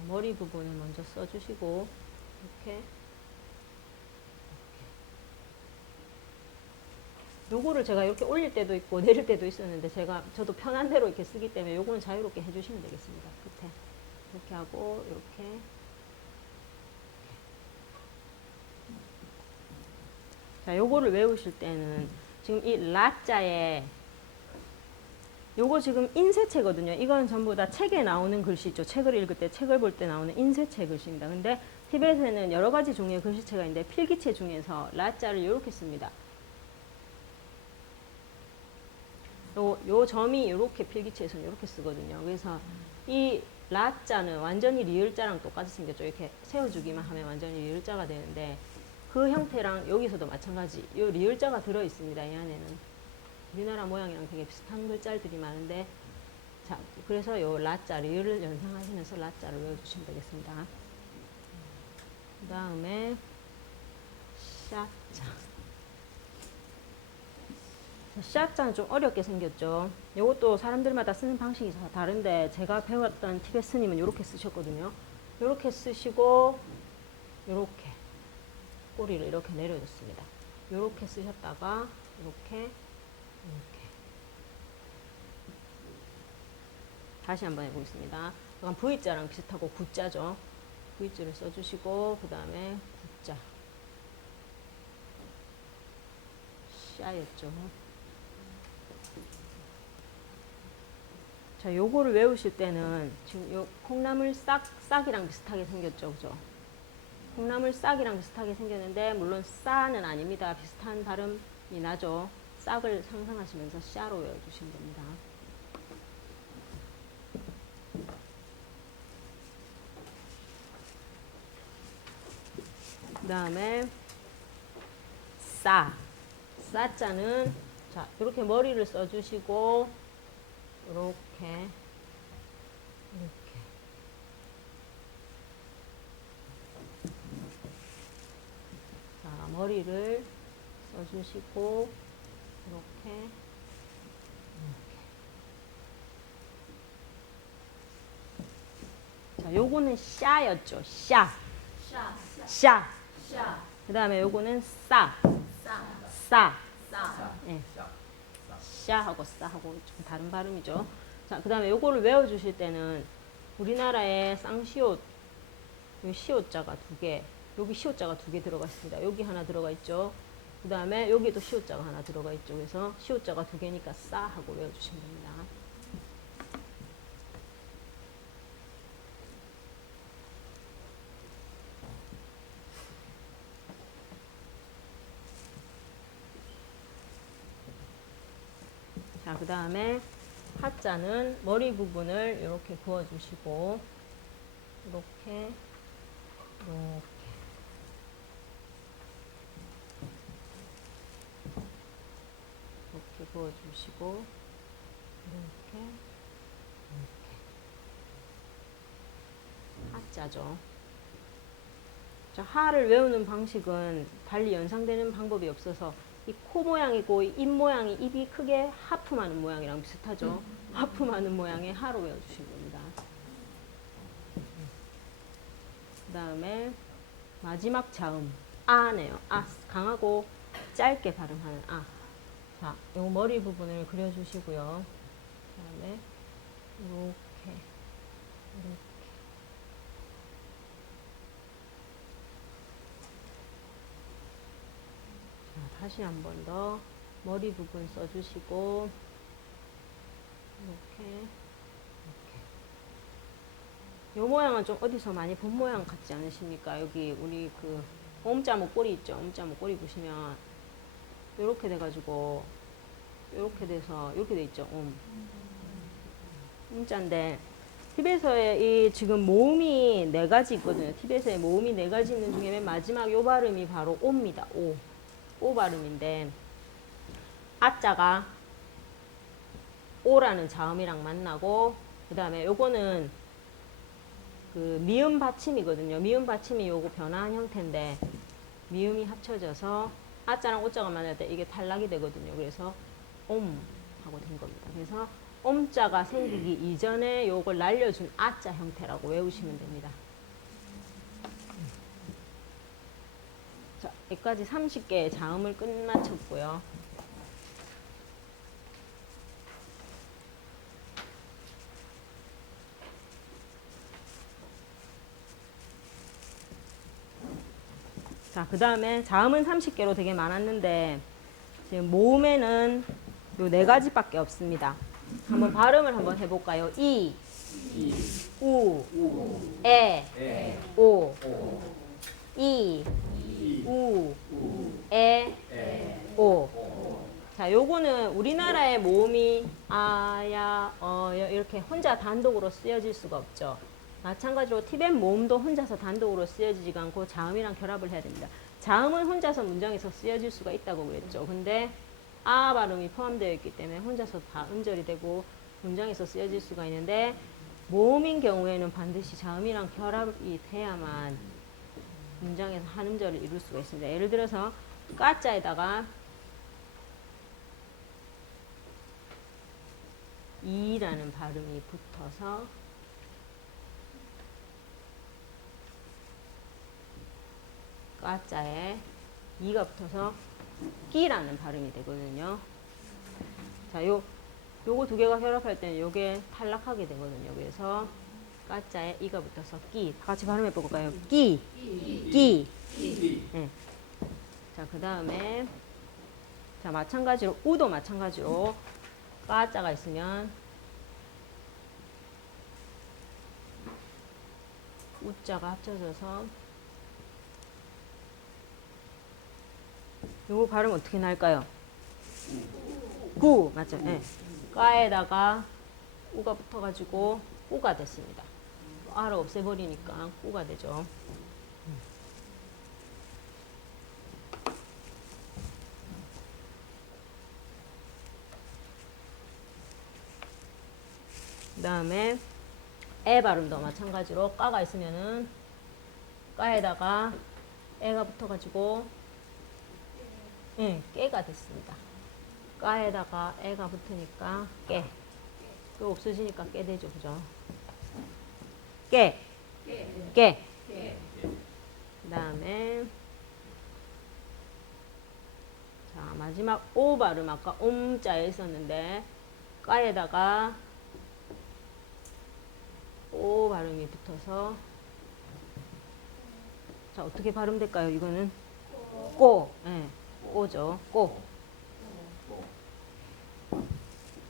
머리 부분을 먼저 써주시고 이렇게 요거를 제가 이렇게 올릴 때도 있고 내릴 때도 있었는데 저도 편한 대로 이렇게 쓰기 때문에 요거는 자유롭게 해주시면 되겠습니다. 끝에 이렇게 하고 이렇게 자, 요거를 외우실 때는 지금 이 라자에 요거 지금 인쇄체거든요. 이건 전부 다 책에 나오는 글씨죠. 책을 읽을 때, 책을 볼 때 나오는 인쇄체 글씨입니다. 근데 티벳에는 여러 가지 종류의 글씨체가 있는데 필기체 중에서 라자를 이렇게 씁니다. 요 점이 이렇게 필기체에서는 이렇게 쓰거든요. 그래서 이 라자는 완전히 리을자랑 똑같이 생겼죠. 이렇게 세워주기만 하면 완전히 리을자가 되는데 그 형태랑 여기서도 마찬가지. 이 리을자가 들어 있습니다. 이 안에는 우리나라 모양이랑 되게 비슷한 글자들이 많은데 자, 그래서 요 라자 리을을 연상하시면서 라자를 외워주시면 되겠습니다. 그 다음에 샤자 샤자는 좀 어렵게 생겼죠. 이것도 사람들마다 쓰는 방식이 다 다른데 제가 배웠던 티베스님은 이렇게 쓰셨거든요. 이렇게 쓰시고 이렇게 꼬리를 이렇게 내려줬습니다. 이렇게 쓰셨다가 이렇게 다시 한번 해보겠습니다. 약간 V자랑 비슷하고 구자죠. V자를 써주시고 그 다음에 구자 샤였죠. 자, 요거를 외우실 때는 지금 요 콩나물 싹이랑 비슷하게 생겼죠, 그죠? 콩나물 싹이랑 비슷하게 생겼는데 물론 싸는 아닙니다. 비슷한 발음이 나죠. 싹을 상상하시면서 샤로 외워주시면 됩니다. 그 다음에 싸자는 자 이렇게 머리를 써주시고 이렇게 자 머리를 써주시고 이렇게 자 요거는 샤였죠. 샤. 그 다음에 요거는 싸. 예. 샤하고 싸하고 좀 다른 발음이죠. 자, 그 다음에 요거를 외워주실 때는 우리나라에 쌍시옷, 요 시옷자가 2개, 여기 시옷자가 2개 들어가 있습니다. 여기 하나 들어가 있죠. 그 다음에 여기도 시옷자가 하나 들어가 있죠. 그래서 시옷자가 2개니까 싸하고 외워주시면 됩니다. 자, 그 다음에 하자는 머리 부분을 이렇게 그어주시고 이렇게 그어주시고 이렇게 하자죠. 자, 하를 외우는 방식은 달리 연상되는 방법이 없어서 이 코 모양이고 입 모양이 입이 크게 하품하는 모양이랑 비슷하죠. 하품하는 모양의 하로 외워주시면 됩니다. 그 다음에 마지막 자음 아네요. 아 강하고 짧게 발음하는 아. 자, 요 머리 부분을 그려주시고요. 그 다음에 이렇게 다시 한 번 더 머리 부분 써주시고 이렇게 요 모양은 좀 어디서 많이 본 모양 같지 않으십니까? 여기 우리 그 옴자 목걸이 있죠? 옴자 목걸이 보시면 이렇게 돼가지고 이렇게 돼서 이렇게 돼 있죠? 옴자인데 티벳어의 이 지금 모음이 4가지 있거든요. 티벳의 모음이 4가지 있는 중에 맨 마지막 요 발음이 바로 오입니다. 오 발음인데 아자가 오라는 자음이랑 만나고 그 다음에 요거는 그 미음 받침이거든요. 미음 받침이 요거 변화한 형태인데 미음이 합쳐져서 아자랑 오자가 만날 때 이게 탈락이 되거든요. 그래서 옴 하고 된 겁니다. 그래서 옴자가 생기기 이전에 요걸 날려준 아자 형태라고 외우시면 됩니다. 자, 여기까지 30개의 자음을 끝마쳤고요. 자, 그 다음에 자음은 30개로 되게 많았는데 지금 모음에는 요 4가지밖에 없습니다. 한번 발음을 한번 해볼까요? 이, 우, 에, 오, 이, 우, 에, 오. 자, 요거는 우리나라의 모음이 아야, 이렇게 혼자 단독으로 쓰여질 수가 없죠. 마찬가지로 티벳 모음도 혼자서 단독으로 쓰여지지가 않고 자음이랑 결합을 해야 됩니다. 자음은 혼자서 문장에서 쓰여질 수가 있다고 그랬죠. 근데 아 발음이 포함되어 있기 때문에 혼자서 다 음절이 되고 문장에서 쓰여질 수가 있는데 모음인 경우에는 반드시 자음이랑 결합이 돼야만 문장에서 한 음절을 이룰 수가 있습니다. 예를 들어서 까자에다가 이라는 발음이 붙어서 까자에 이가 붙어서 끼라는 발음이 되거든요. 자, 요거 두 개가 결합할 때는 요게 탈락하게 되거든요. 그래서 까자에 이가 붙어서 끼. 다 같이 발음해 볼까요? 끼. 끼. 네. 자, 그 다음에 자, 마찬가지로 우도 마찬가지로 까자가 있으면 우자가 합쳐져서 요거 발음 어떻게 날까요? 구 맞죠? 네. 까에다가 우가 붙어가지고 꾸가 됐습니다. 아를 없애버리니까 꾸가 되죠. 그 다음에 에 발음도 마찬가지로 까가 있으면은 까에다가 에가 붙어가지고 깨가 됐습니다. 까에다가 에가 붙으니까 깨. 또 없어지니까 깨 되죠, 그죠? 깨. 그 다음에 자, 마지막 오 발음 아까 옴자에 있었는데 까에다가 오 발음이 붙어서 자, 어떻게 발음될까요? 이거는 꼬. 꼬죠. 꼬.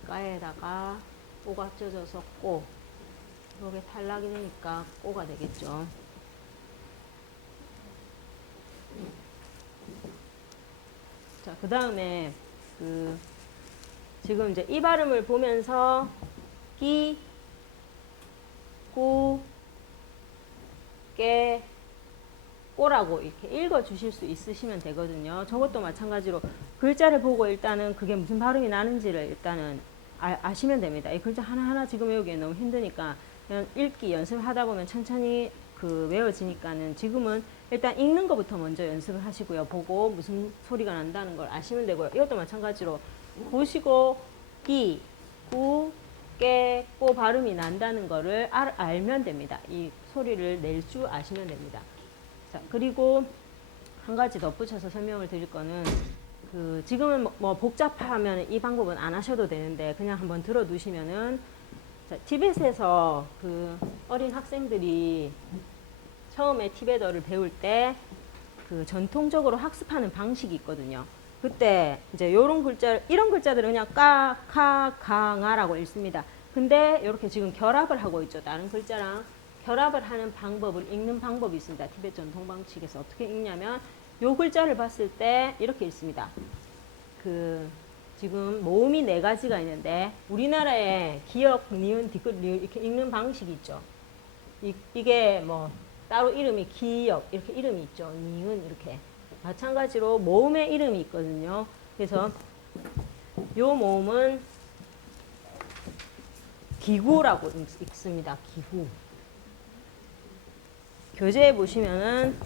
까에다가 꼬가 합쳐져서 꼬. 이게 탈락이 되니까 꼬가 되겠죠. 자, 그 다음에 지금 이제 이 발음을 보면서 끼, 꾸, 깨, 꼬라고 이렇게 읽어 주실 수 있으시면 되거든요. 저것도 마찬가지로 글자를 보고 일단은 그게 무슨 발음이 나는지를 일단은 아시면 됩니다. 이 글자 하나하나 지금 외우기 너무 힘드니까 그냥 읽기 연습하다 보면 천천히 외워지니까는 지금은 일단 읽는 것부터 먼저 연습을 하시고요. 보고 무슨 소리가 난다는 걸 아시면 되고요. 이것도 마찬가지로 보시고 끼, 구, 깨, 꼬 발음이 난다는 거를 알면 됩니다. 이 소리를 낼 줄 아시면 됩니다. 자, 그리고 한 가지 덧붙여서 설명을 드릴 거는 지금은 뭐 복잡하면 이 방법은 안 하셔도 되는데 그냥 한번 들어두시면은 자, 티벳에서 어린 학생들이 처음에 티베터를 배울 때 전통적으로 학습하는 방식이 있거든요. 그때 이제 이런 글자들은 그냥 까, 카, 가, 가라고 읽습니다. 근데 이렇게 지금 결합을 하고 있죠. 다른 글자랑 결합을 하는 방법을 읽는 방법이 있습니다. 티벳 전통 방식에서 어떻게 읽냐면 요 글자를 봤을 때 이렇게 읽습니다. 지금 모음이 4가지가 있는데 우리나라에 기역, 니은, 디귿, 리을 이렇게 읽는 방식이 있죠. 이게 뭐 따로 이름이 기역 이렇게 이름이 있죠. 니은 이렇게 마찬가지로 모음의 이름이 있거든요. 그래서 요 모음은 기구라고 읽습니다. 기구. 교재에 보시면은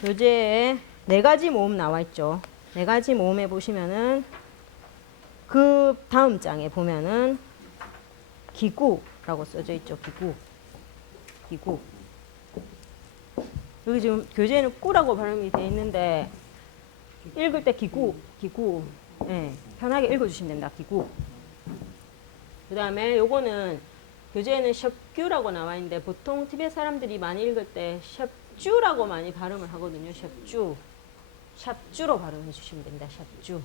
교재에 4가지 모음 나와 있죠. 4가지 모음에 보시면은 그 다음 장에 보면은 기구라고 써져 있죠. 기구. 여기 지금 교재에는 꾸라고 발음이 되어 있는데 읽을 때 기구. 편하게 읽어주시면 됩니다. 기구. 그 다음에 요거는 교재에는 샵규라고 나와 있는데 보통 티벳 사람들이 많이 읽을 때 샵주라고 많이 발음을 하거든요. 샵주로 발음해 주시면 됩니다. 샵주.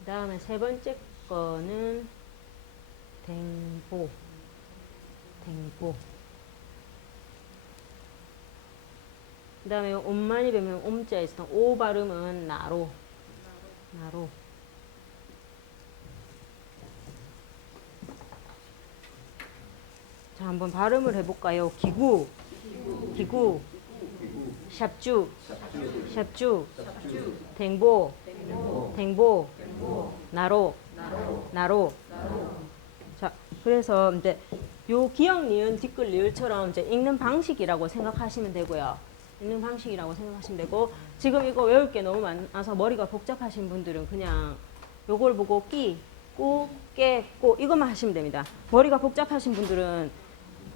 그 다음에 3번째 거는 댕보. 그 다음에 옴만이 배면 옴자에 있었던 오 발음은 나로. 자, 한번 발음을 해볼까요? 기구, 샵주, 댕보, 나로. 자, 그래서 이제 요 기역, 니은, 디귿, 리을처럼 이제 읽는 방식이라고 생각하시면 되고요. 읽는 방식이라고 생각하시면 되고, 지금 이거 외울 게 너무 많아서 머리가 복잡하신 분들은 그냥 요걸 보고 끼, 꾸, 깨, 꼬 이것만 하시면 됩니다. 머리가 복잡하신 분들은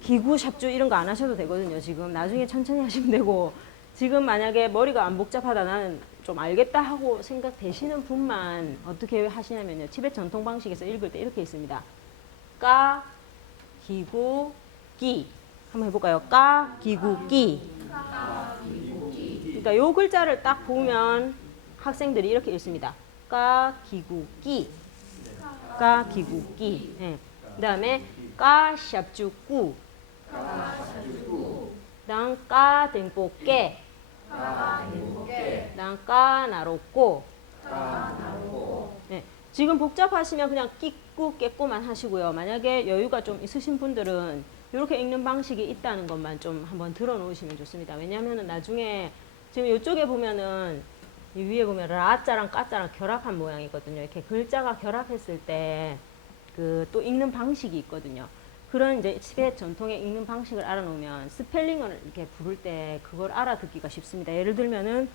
기구, 샵주 이런 거 안 하셔도 되거든요. 지금 나중에 천천히 하시면 되고, 지금 만약에 머리가 안 복잡하다 나는 좀 알겠다 하고 생각되시는 분만 어떻게 하시냐면요. 티베트 전통 방식에서 읽을 때 이렇게 있습니다. 까, 기구, 끼. 한번 해볼까요? 까, 기구, 끼. 그러니까 요 글자를 딱 보면 학생들이 이렇게 읽습니다. 까, 기구, 끼. 까, 기구, 끼. 예. 그 다음에 까, 샵주, 꾸. 다음 까, 댕뽀, 깨. 다음 까, 나로, 꼬. 예. 지금 복잡하시면 그냥 끼꾸, 깨꾸만 하시고요. 만약에 여유가 좀 있으신 분들은 이렇게 읽는 방식이 있다는 것만 좀 한번 들어 놓으시면 좋습니다. 왜냐하면 나중에 지금 이쪽에 보면은 이 위에 보면 라자랑 까자랑 결합한 모양이거든요. 이렇게 글자가 결합했을 때 그 또 읽는 방식이 있거든요. 그런 이제 티베트 전통의 읽는 방식을 알아놓으면 스펠링을 이렇게 부를 때 그걸 알아듣기가 쉽습니다. 예를 들면은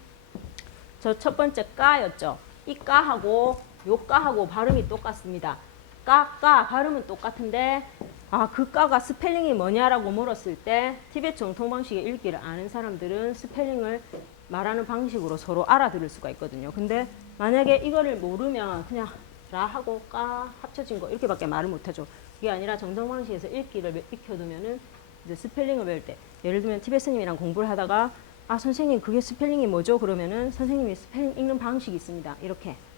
저 첫 번째 까였죠. 이 까하고 요 까하고 발음이 똑같습니다. 까 발음은 똑같은데 그 까가 스펠링이 뭐냐라고 물었을 때 티베트 정통 방식의 읽기를 아는 사람들은 스펠링을 말하는 방식으로 서로 알아들을 수가 있거든요. 근데 만약에 이거를 모르면 그냥 라하고 까 합쳐진 거 이렇게밖에 말을 못하죠. 그게 아니라 정통 방식에서 읽기를 익혀두면은 이제 스펠링을 배울 때 예를 들면 티베트님이랑 공부를 하다가 선생님 그게 스펠링이 뭐죠? 그러면은 선생님이 스펠링 읽는 방식이 있습니다.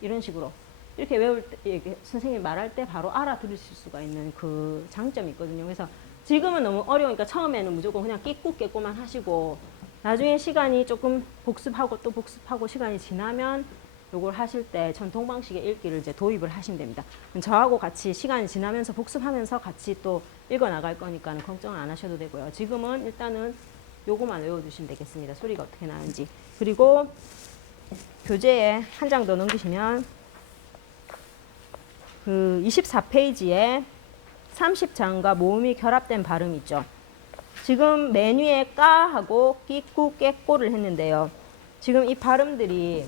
이런 식으로 이렇게 외울 때 선생님이 말할 때 바로 알아들으실 수가 있는 그 장점이 있거든요. 그래서 지금은 너무 어려우니까 처음에는 무조건 그냥 끼꾸 깨꾸만 하시고 나중에 시간이 조금 복습하고 또 복습하고 시간이 지나면 요걸 하실 때 전통 방식의 읽기를 이제 도입을 하시면 됩니다. 저하고 같이 시간이 지나면서 복습하면서 같이 또 읽어 나갈 거니까는 걱정을 안 하셔도 되고요. 지금은 일단은 요거만 외워두시면 되겠습니다. 소리가 어떻게 나는지. 그리고 교재에 한 장 더 넘기시면 그 24페이지에 30장과 모음이 결합된 발음 있죠. 지금 맨 위에 까하고 끼꾸 깨꼬를 했는데요. 지금 이 발음들이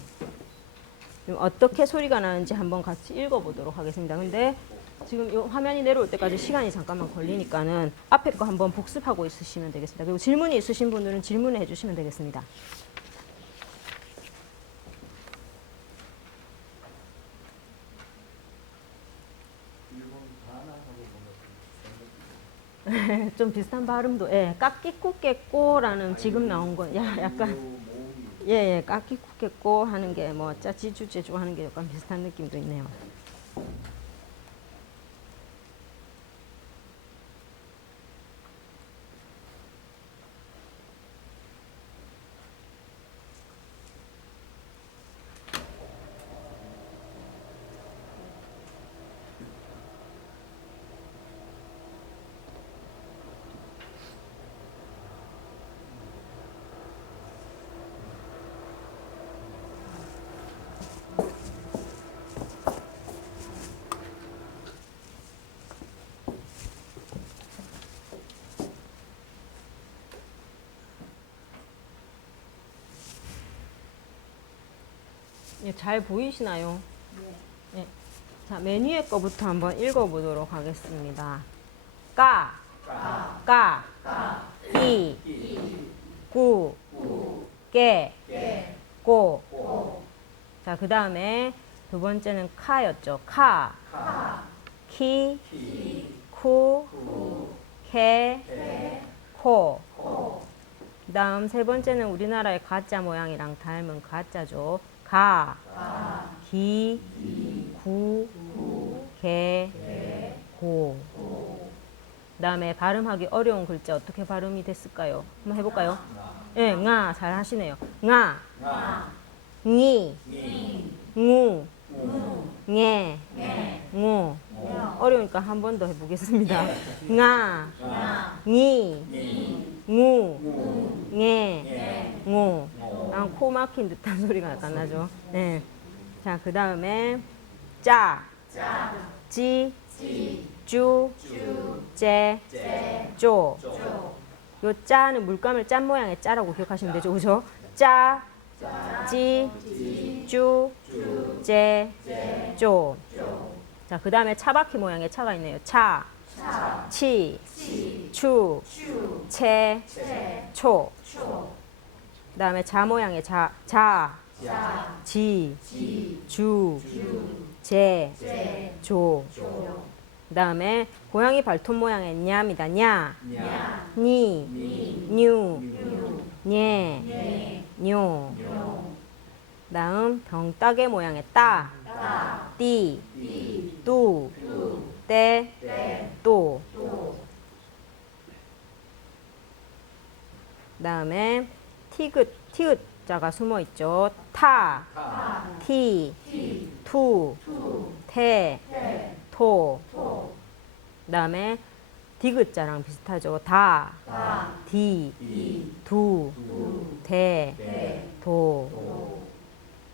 어떻게 소리가 나는지 한번 같이 읽어보도록 하겠습니다. 근데 지금 이 화면이 내려올 때까지 시간이 잠깐만 걸리니까는 앞에 거 한번 복습하고 있으시면 되겠습니다. 그리고 질문이 있으신 분들은 질문을 해주시면 되겠습니다. 좀 비슷한 발음도, 까끼꾸깨꼬라는 지금 나온 거, 약간, 까끼꾸깨꼬 하는 게 뭐, 짜지주제주 하는 게 약간 비슷한 느낌도 있네요. 잘 보이시나요? 네. 자, 맨 위에 거부터 한번 읽어보도록 하겠습니다. 까, 끼, 구, 깨, 꼬. 자, 그 다음에 두 번째는 카였죠. 카, 키, 쿠, 캐, 코. 그 다음 세 번째는 우리나라의 가짜 모양이랑 닮은 가짜죠. 가, 기, 구, 개, 고. 그 다음에 발음하기 어려운 글자 어떻게 발음이 됐을까요? 한번 해볼까요? 네, nga 잘 하시네요. nga, ngi, ngu, nge, ngu. 어려우니까 한 번 더 해보겠습니다. nga, ngi, ngu, nge, ngu. 코 막힌 듯한 소리가 약간 나죠. 네. 자, 그 다음에 짜, 지, 주, 제, 쪼. 요 짜는 물감을 짠 모양의 짜라고 기억하시면 되죠. 그죠? 짜, 찌, 쭈, 제, 쪼. 자, 그 다음에 차바퀴 모양의 차가 있네요. 차, 치, 추, 채, 초. 그 다음에 자 모양의 자, 지, 주, 제, 조. 그 다음에 고양이 발톱 모양의 냐입니다. 냐, 니, 뉴, 녜, 뇨. 다음 병따개 모양의 따, 띠, 뚜, 떼, 또. 다음에 티귿 자가 숨어 있죠. 타, 티, 투, 태, 토. 그다음에 디귿자랑 비슷하죠. 다, 디, 두, 대, 도.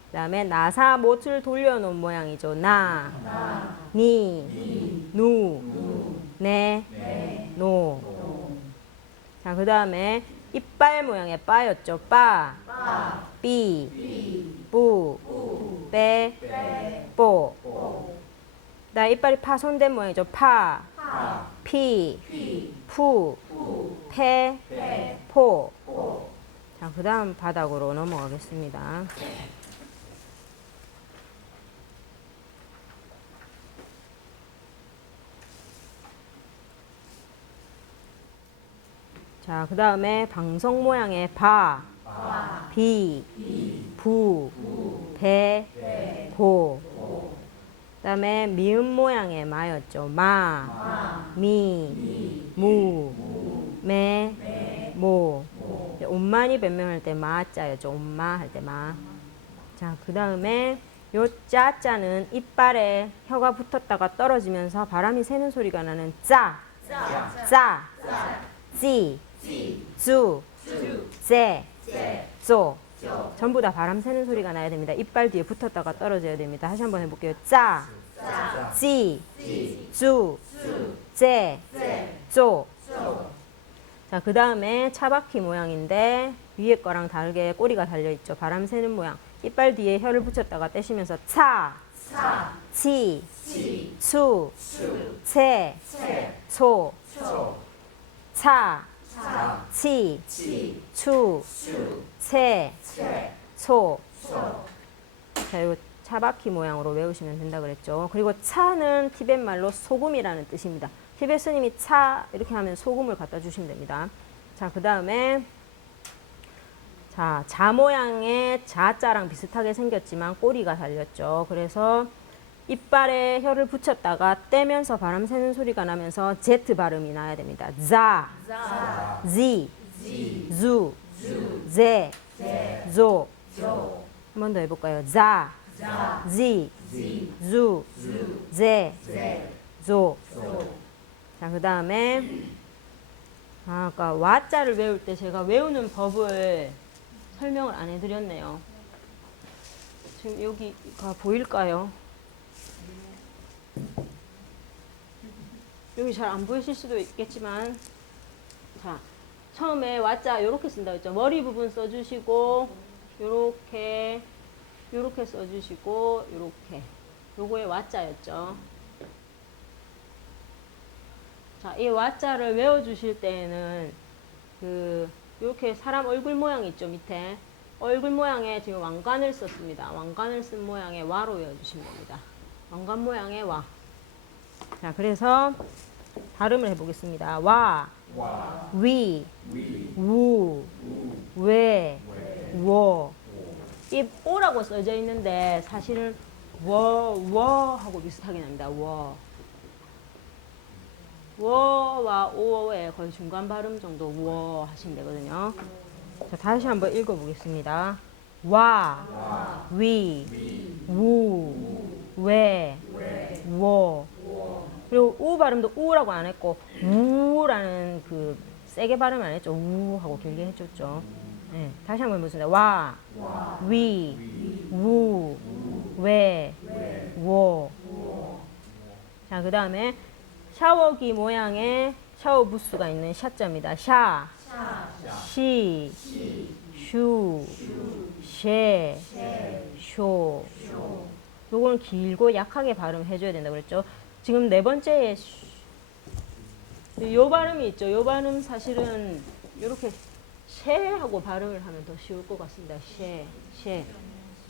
그다음에 나사 못을 돌려놓은 모양이죠. 나, 니, 누, 네, 노. 자, 그다음에 이빨 모양의 빠였죠. 빠, 삐, 뿌, 빼, 뽀. 그다음 이빨이 파손된 모양이죠. 파, 피, 푸, 패, 포. 자, 그다음 바닥으로 넘어가겠습니다. 자, 그 다음에 방석 모양의 바, 비, 부, 배, 고. 그 다음에 미음 모양의 마였죠. 마, 미, 무, 매, 모. 온만이 변명할 때 마자였죠. 온마 할 때 마. 자, 그 다음에 요 짜자는 이빨에 혀가 붙었다가 떨어지면서 바람이 새는 소리가 나는 짜, 찌, 주, 제, 조. 전부 다 바람 새는 소리가 나야 됩니다. 이빨 뒤에 붙었다가 떨어져야 됩니다. 다시 한번 해볼게요. 짜, 찌, 주, 제, 조. 자, 그 다음에 차바퀴 모양인데 위에 거랑 다르게 꼬리가 달려있죠. 바람 새는 모양. 이빨 뒤에 혀를 붙였다가 떼시면서 차, 치, 추, 채, 초. 차, 치, 추, 채, 초. 자, 이거 차바퀴 모양으로 외우시면 된다 그랬죠. 그리고 차는 티벳 말로 소금이라는 뜻입니다. 티벳 스님이 차 이렇게 하면 소금을 갖다 주시면 됩니다. 자, 그 다음에 자 모양의 자자랑 비슷하게 생겼지만 꼬리가 달렸죠. 그래서 이빨에 혀를 붙였다가 떼면서 바람 새는 소리가 나면서 Z 발음이 나야 됩니다. 자, 지, 주, 제, 조. 한 번 더 해볼까요? 자, 지, 주, 제, 조. 자, 그 다음에 아까 와자를 외울 때 제가 외우는 법을 설명을 안 해드렸네요. 지금 여기가 보일까요? 여기 잘 안 보이실 수도 있겠지만, 자, 처음에 와자 요렇게 쓴다고 했죠. 머리 부분 써주시고, 요렇게 써주시고, 요렇게. 요거의 와자였죠. 자, 이 와자를 외워주실 때에는, 요렇게 사람 얼굴 모양이 있죠, 밑에. 얼굴 모양에 지금 왕관을 썼습니다. 왕관을 쓴 모양의 와로 외워주시면 됩니다. 왕관 모양의 와. 자, 그래서 발음을 해보겠습니다. 와, 위, 우, 왜, 워. 이 오라고 써져 있는데 사실은 워 하고 비슷하게 납니다. 워와 오의 거의 중간 발음 정도 워 하시면 되거든요. 자, 다시 한번 읽어보겠습니다. 와, 위, 우, 왜, 워. 그리고 우 발음도 우라고 안 했고 우라는 그 세게 발음 안 했죠. 우 하고 길게 해줬죠. 네, 다시 한번 해보겠습니다. 와, 위, 우, 왜, 워. 자, 그 다음에 샤워기 모양의 샤오 부스가 있는 샤자입니다. 샤, 시, 슈, 쉐, 쇼. 요거는 길고 약하게 발음해 줘야 된다고 그랬죠. 지금 네 번째에 요 발음이 있죠. 요 발음 사실은 이렇게 쉐하고 발음을 하면 더 쉬울 것 같습니다. 쉐.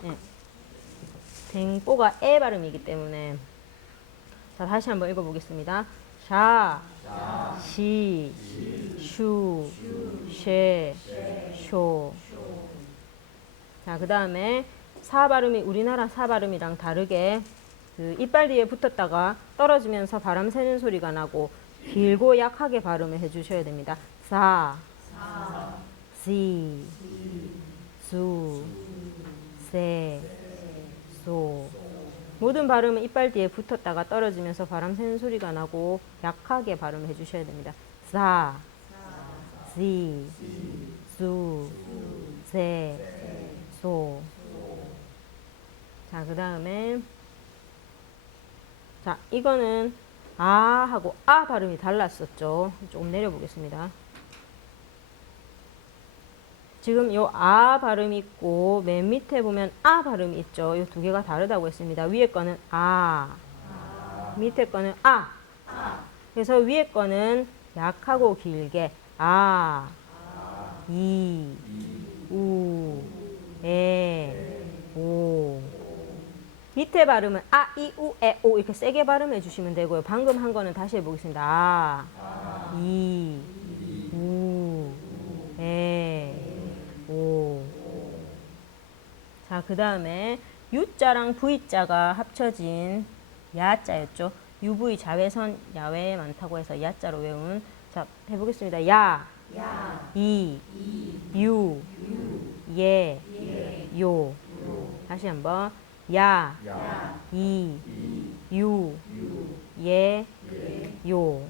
네. 댕뽀가 에 발음이기 때문에. 자, 다시 한번 읽어보겠습니다. 샤, 시, 슈, 쉐, 쇼. 자, 그 다음에 사 발음이 우리나라 사 발음이랑 다르게 그 이빨 뒤에 붙었다가 떨어지면서 바람 새는 소리가 나고 길고 약하게 발음을 해주셔야 됩니다. 사, 시, 수, 세, 소. 모든 발음은 이빨 뒤에 붙었다가 떨어지면서 바람 새는 소리가 나고 약하게 발음을 해주셔야 됩니다. 사, 시, 수, 세, 소. 자, 그 다음에 자, 이거는 아 하고 아 발음이 달랐었죠. 조금 내려보겠습니다. 지금 요 아 발음이 있고 맨 밑에 보면 아 발음이 있죠. 요 두 개가 다르다고 했습니다. 위에 거는 아, 밑에 거는 아. 그래서 위에 거는 약하고 길게 아, 이, 우, 에, 오. 밑에 발음은 아, 이, 우, 에, 오 이렇게 세게 발음해 주시면 되고요. 방금 한 거는 다시 해보겠습니다. 아, 이, 우, 에, 오. 자, 그 다음에 U자랑 V자가 합쳐진 야자였죠. UV 자외선 야외에 많다고 해서 야자로 외운. 자, 해보겠습니다. 야, 이, 유, 예, 요. 다시 한번. 야, 이, 유, 예, 요.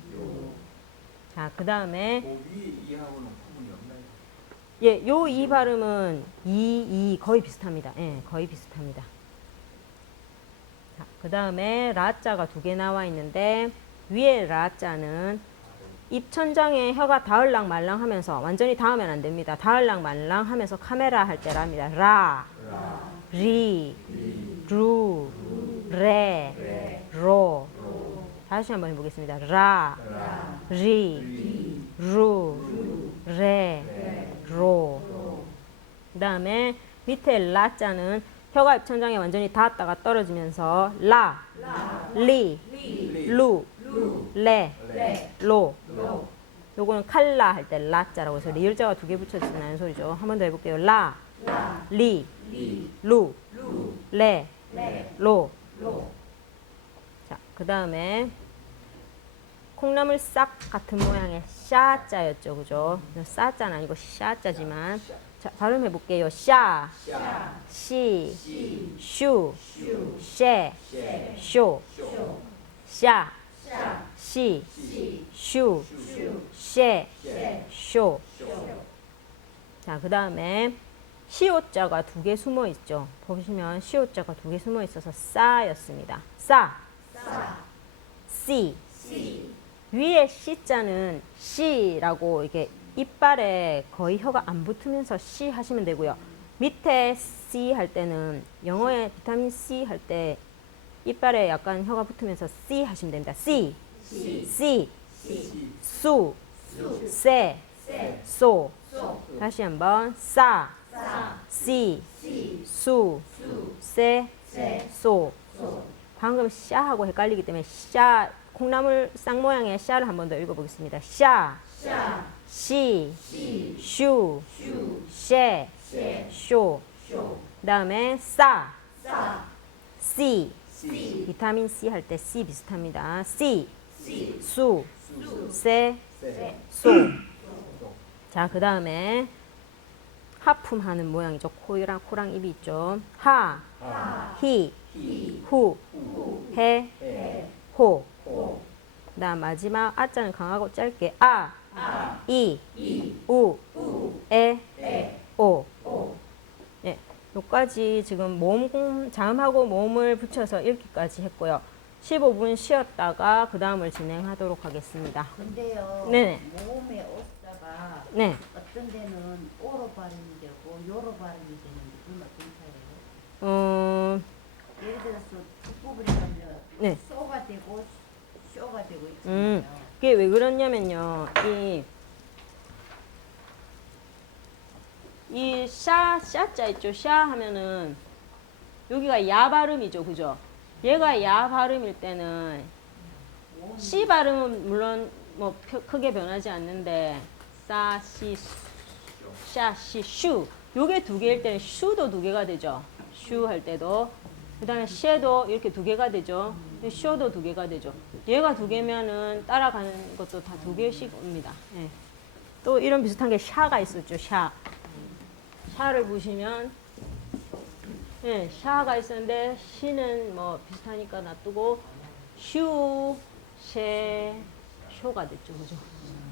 자, 그 다음에 그 위에 이하고는 구분이 없나요? 예, 요 이 발음은 이 거의 비슷합니다. 예, 거의 비슷합니다. 자, 그 다음에 라자가 두 개 나와 있는데 위에 라자는 입천장에 혀가 닿을랑 말랑 하면서 완전히 닿으면 안 됩니다. 닿을랑 말랑 하면서 카메라 할 때랍니다. 라, 리, 루, 레, 로. 다시 한번 해보겠습니다. 라, 리, 루, 레, 로. 그 다음에 밑에 라자는 혀가 입천장에 완전히 닿았다가 떨어지면서 라, 리, 루, 레, 로. 요거는 칼라 할 때 라자라고 해서 리을자가 두 개 붙여지는 소리죠. 한 번 더 해볼게요. 라, 리, 루, 레, 로. 자, 그 다음에 콩나물 싹 같은 모양의 샤자였죠. 그죠? 싸자는 아니고 샤자지만. 자, 발음해 볼게요. 샤, 시, 슈, 쉐, 쇼. 샤, 시, 슈, 쉐, 쇼. 자, 그 다음에 시옷자가 두 개 숨어 있죠. 보시면 시옷자가 두 개 숨어 있어서 싸였습니다. 싸, 씨. 위에 씨자는 씨라고 이렇게 이빨에 거의 혀가 안 붙으면서 씨 하시면 되고요. 밑에 C 할 때는 영어에 비타민 C 할 때 이빨에 약간 혀가 붙으면서 C 하시면 됩니다. C, 수, 세, 소. 다시 한번 싸, 씨, 수, 세, 소. 방금 샤하고 헷갈리기 때문에 샤, 콩나물 쌍 모양의 샤를 한 번 더 읽어보겠습니다. 샤, 시, 슈, 쉐, 쇼. 그 다음에 싸, 씨. 비타민 C 할 때 C 비슷합니다. 씨, 수, 세, 소. 자, 그 다음에 하품하는 모양이죠. 코랑 입이 있죠. 하, 히, 후, 해, 호. 그 다음 마지막 아자는 강하고 짧게 아, 이, 우, 에, 오. 예, 여기까지 지금 자음하고 모음을 붙여서 읽기까지 했고요. 15분 쉬었다가 그 다음을 진행하도록 하겠습니다. 근데요, 네네. 모음의 오자가 네. 어떤 데는 오로 발음이 되고 요로 발음이 되는데 그건 어떤 차이예요? 어, 예를 들어서 북부분이 가면 네. 소가 되고 쇼가 되고 있잖아요. 그게 왜 그러냐면요. 이 샤자 있죠. 샤 하면은 여기가 야 발음이죠. 그죠? 얘가 야 발음일 때는 시 발음은 물론 뭐 크게 변하지 않는데 사, 시, 샤, 시, 슈 요게 두 개일 때는 슈도 두 개가 되죠. 슈 할 때도 그 다음에 쉐도 이렇게 두 개가 되죠. 쇼도 두 개가 되죠. 얘가 두 개면은 따라가는 것도 다 두 개씩 옵니다. 예. 또 이런 비슷한 게 샤가 있었죠. 샤. 샤를 보시면 예, 샤가 있었는데 시는 뭐 비슷하니까 놔두고 슈, 쉐, 쇼가 됐죠. 그죠?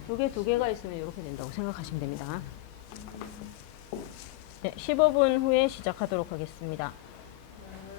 요게 두 개가 있으면 이렇게 된다고 생각하시면 됩니다. 네, 15분 후에 시작하도록 하겠습니다.